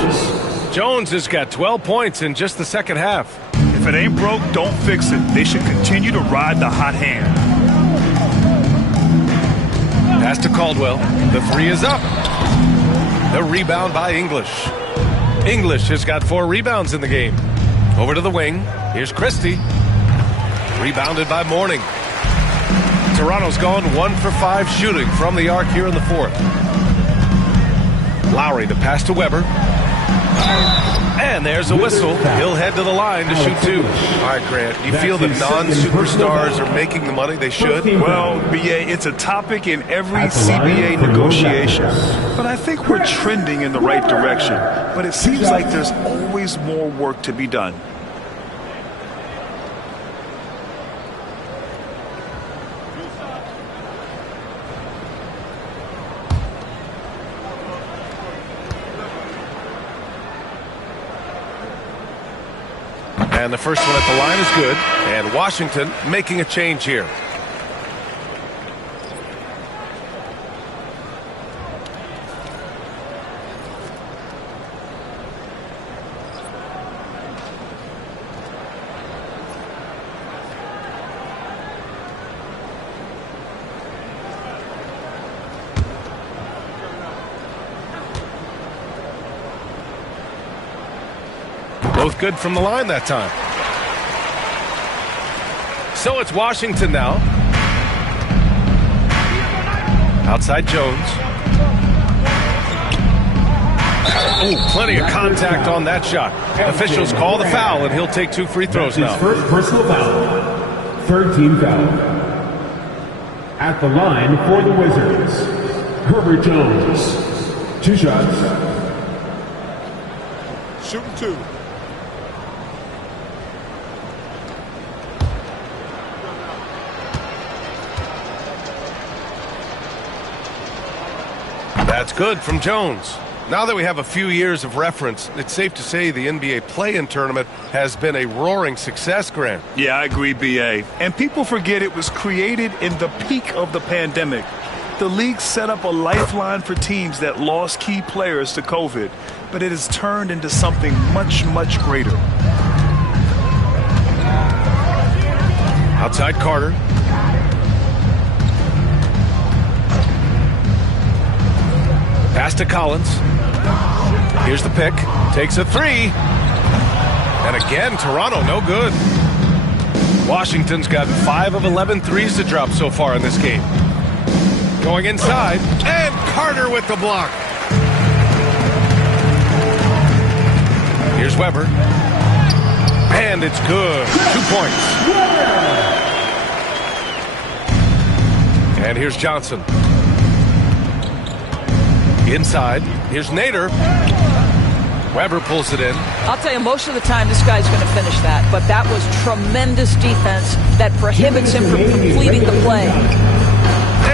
Jones has got 12 points in just the second half. If it ain't broke, don't fix it. They should continue to ride the hot hand. Pass to Caldwell. The 3 is up. The rebound by English. English has got 4 rebounds in the game. Over to the wing. Here's Christie. Rebounded by Morning. Toronto's gone 1 for 5 shooting from the arc here in the fourth. Lowry, the pass to Weber. And there's a whistle. He'll head to the line to shoot 2. All right, Grant, you feel that non-superstars are making the money they should? Well, BA, it's a topic in every CBA negotiation. But I think we're trending in the right direction. But it seems like there's always more work to be done. And the first one at the line is good. And Washington making a change here. Both good from the line that time. So it's Washington now. Outside Jones. Oh, plenty of contact on that shot. Officials call the foul, and he'll take 2 free throws now. His first personal foul. Third team foul. At the line for the Wizards, Herbert Jones. 2 shots. Shooting 2. That's good from Jones. Now that we have a few years of reference, it's safe to say the NBA play-in tournament has been a roaring success, Grant. Yeah, I agree, B.A. And people forget it was created in the peak of the pandemic. The league set up a lifeline for teams that lost key players to COVID, but it has turned into something much, much greater. Outside Carter. Pass to Collins. Here's the pick. Takes a three. And again, Toronto, no good. Washington's got 5 of 11 threes to drop so far in this game. Going inside. And Carter with the block. Here's Weber. And it's good. 2 points. And here's Johnson. Inside. Here's Nader. Weber pulls it in. I'll tell you, most of the time this guy's going to finish that, but that was tremendous defense that prohibits him from completing the play.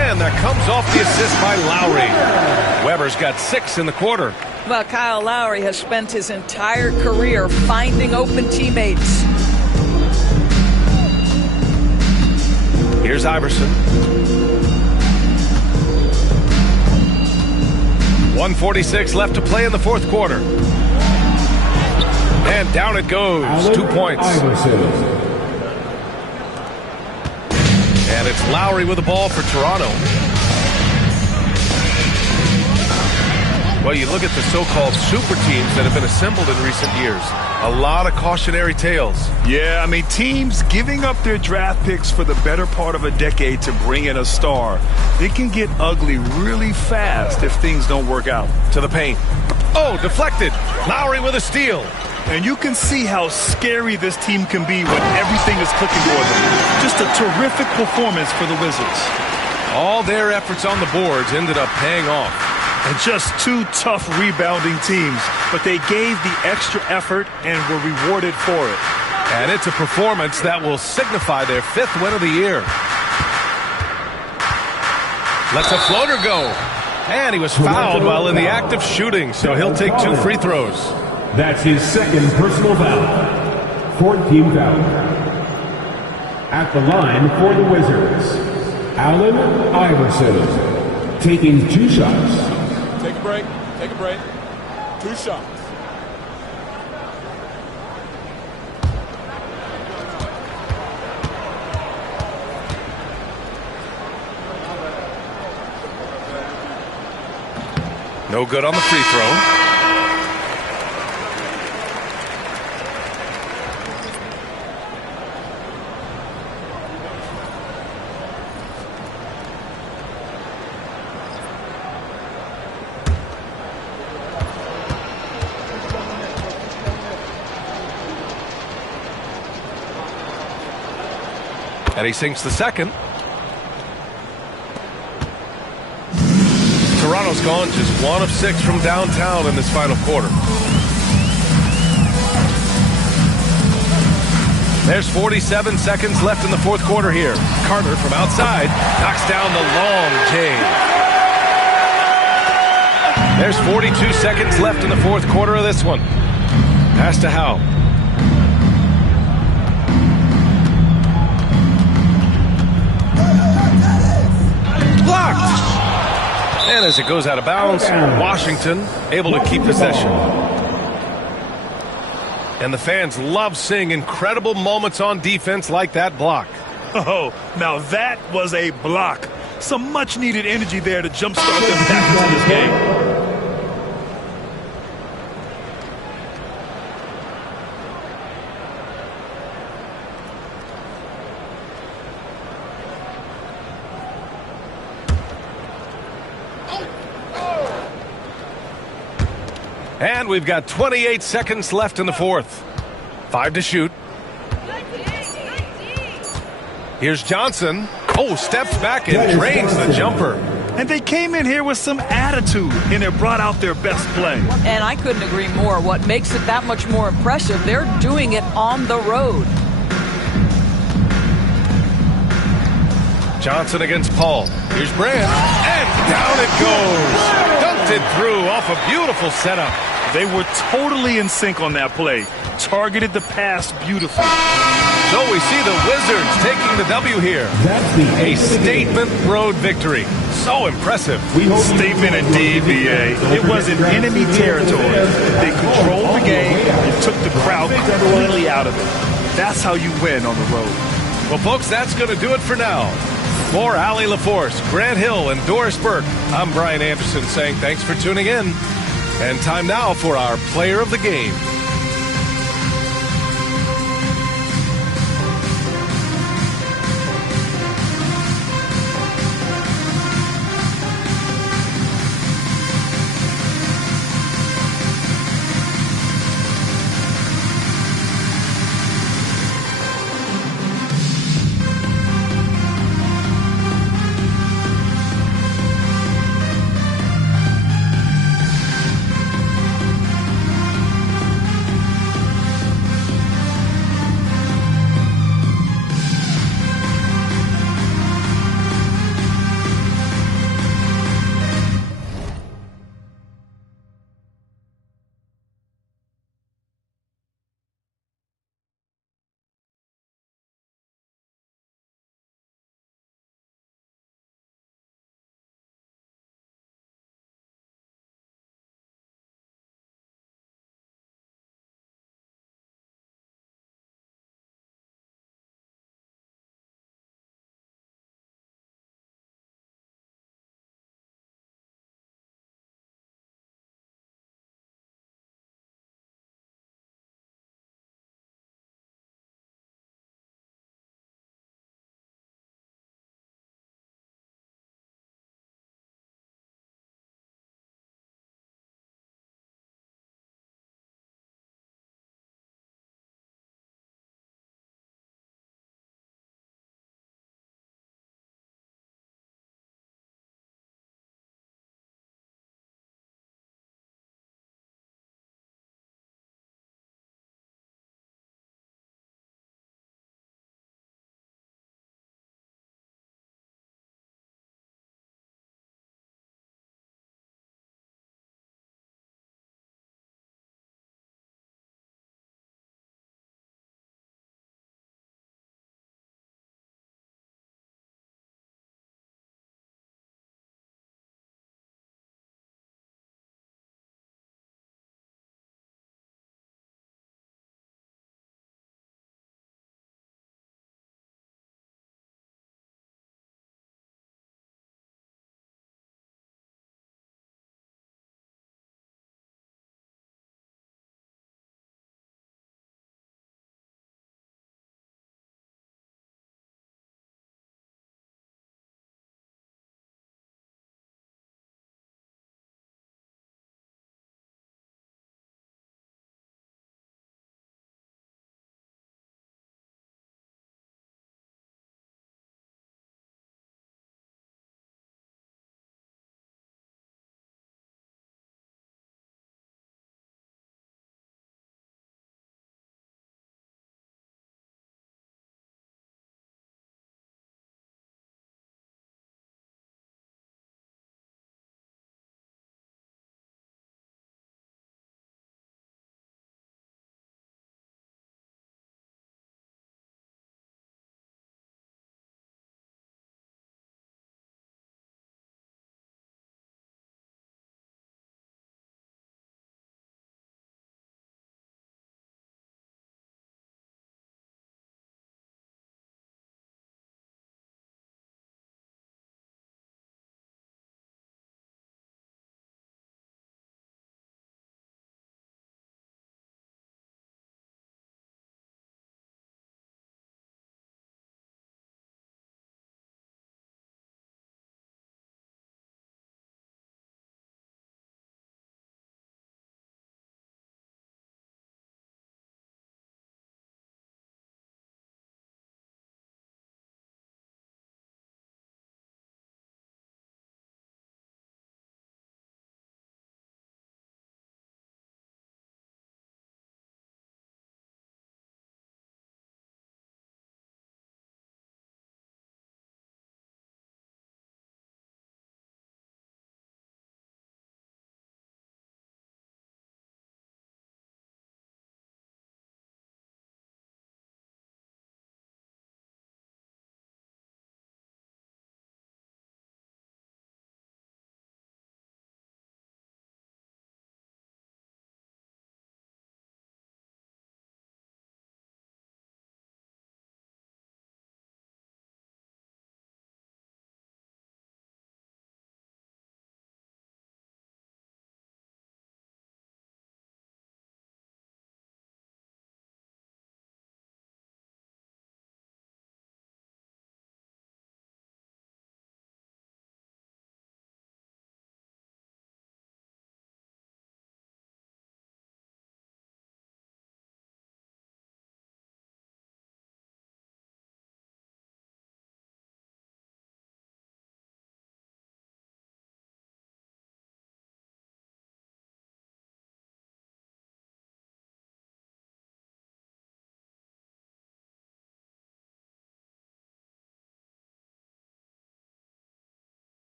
And that comes off the assist by Lowry. Weber's got 6 in the quarter. Well, Kyle Lowry has spent his entire career finding open teammates. Here's Iverson. 1:46 left to play in the fourth quarter. And down it goes. 2 points. And it's Lowry with the ball for Toronto. Well, you look at the so-called super teams that have been assembled in recent years. A lot of cautionary tales. Yeah, I mean, teams giving up their draft picks for the better part of a decade to bring in a star. It can get ugly really fast if things don't work out. To the paint. Oh, deflected. Lowry with a steal. And you can see how scary this team can be when everything is clicking for them. Just a terrific performance for the Wizards. All their efforts on the boards ended up paying off. And just 2 tough rebounding teams, but they gave the extra effort and were rewarded for it. And it's a performance that will signify their 5th win of the year. Lets a floater go. And he was fouled while in the act of shooting, so he'll take 2 free throws. That's his 2nd personal foul. 4th team foul. At the line for the Wizards, Allen Iverson, taking 2 shots. Take a break. Take a break. 2 shots. No good on the free throw. And he sinks the second. Toronto's gone just 1 of 6 from downtown in this final quarter. There's 47 seconds left in the fourth quarter here. Carter from outside knocks down the long J. There's 42 seconds left in the fourth quarter of this one. Pass to Howe. Blocked! And as it goes out of bounds, Washington able to keep possession. And the fans love seeing incredible moments on defense like that block. Oh, now that was a block. Some much-needed energy there to jumpstart them back into this game. And we've got 28 seconds left in the fourth. 5 to shoot. Here's Johnson. Oh, steps back and drains the jumper. And they came in here with some attitude, and it brought out their best play. And I couldn't agree more. What makes it that much more impressive, they're doing it on the road. Johnson against Paul. Here's Brand, and down it goes. Dunked it through off a beautiful setup. They were totally in sync on that play. Targeted the pass beautifully. So we see the Wizards taking the W here. A statement road victory. So impressive. Statement indeed, BA. It was in enemy territory. They controlled the game and took the crowd completely out of it. That's how you win on the road. Well, folks, that's going to do it for now. For Allie LaForce, Grant Hill, and Doris Burke, I'm Brian Anderson saying thanks for tuning in. And time now for our player of the game.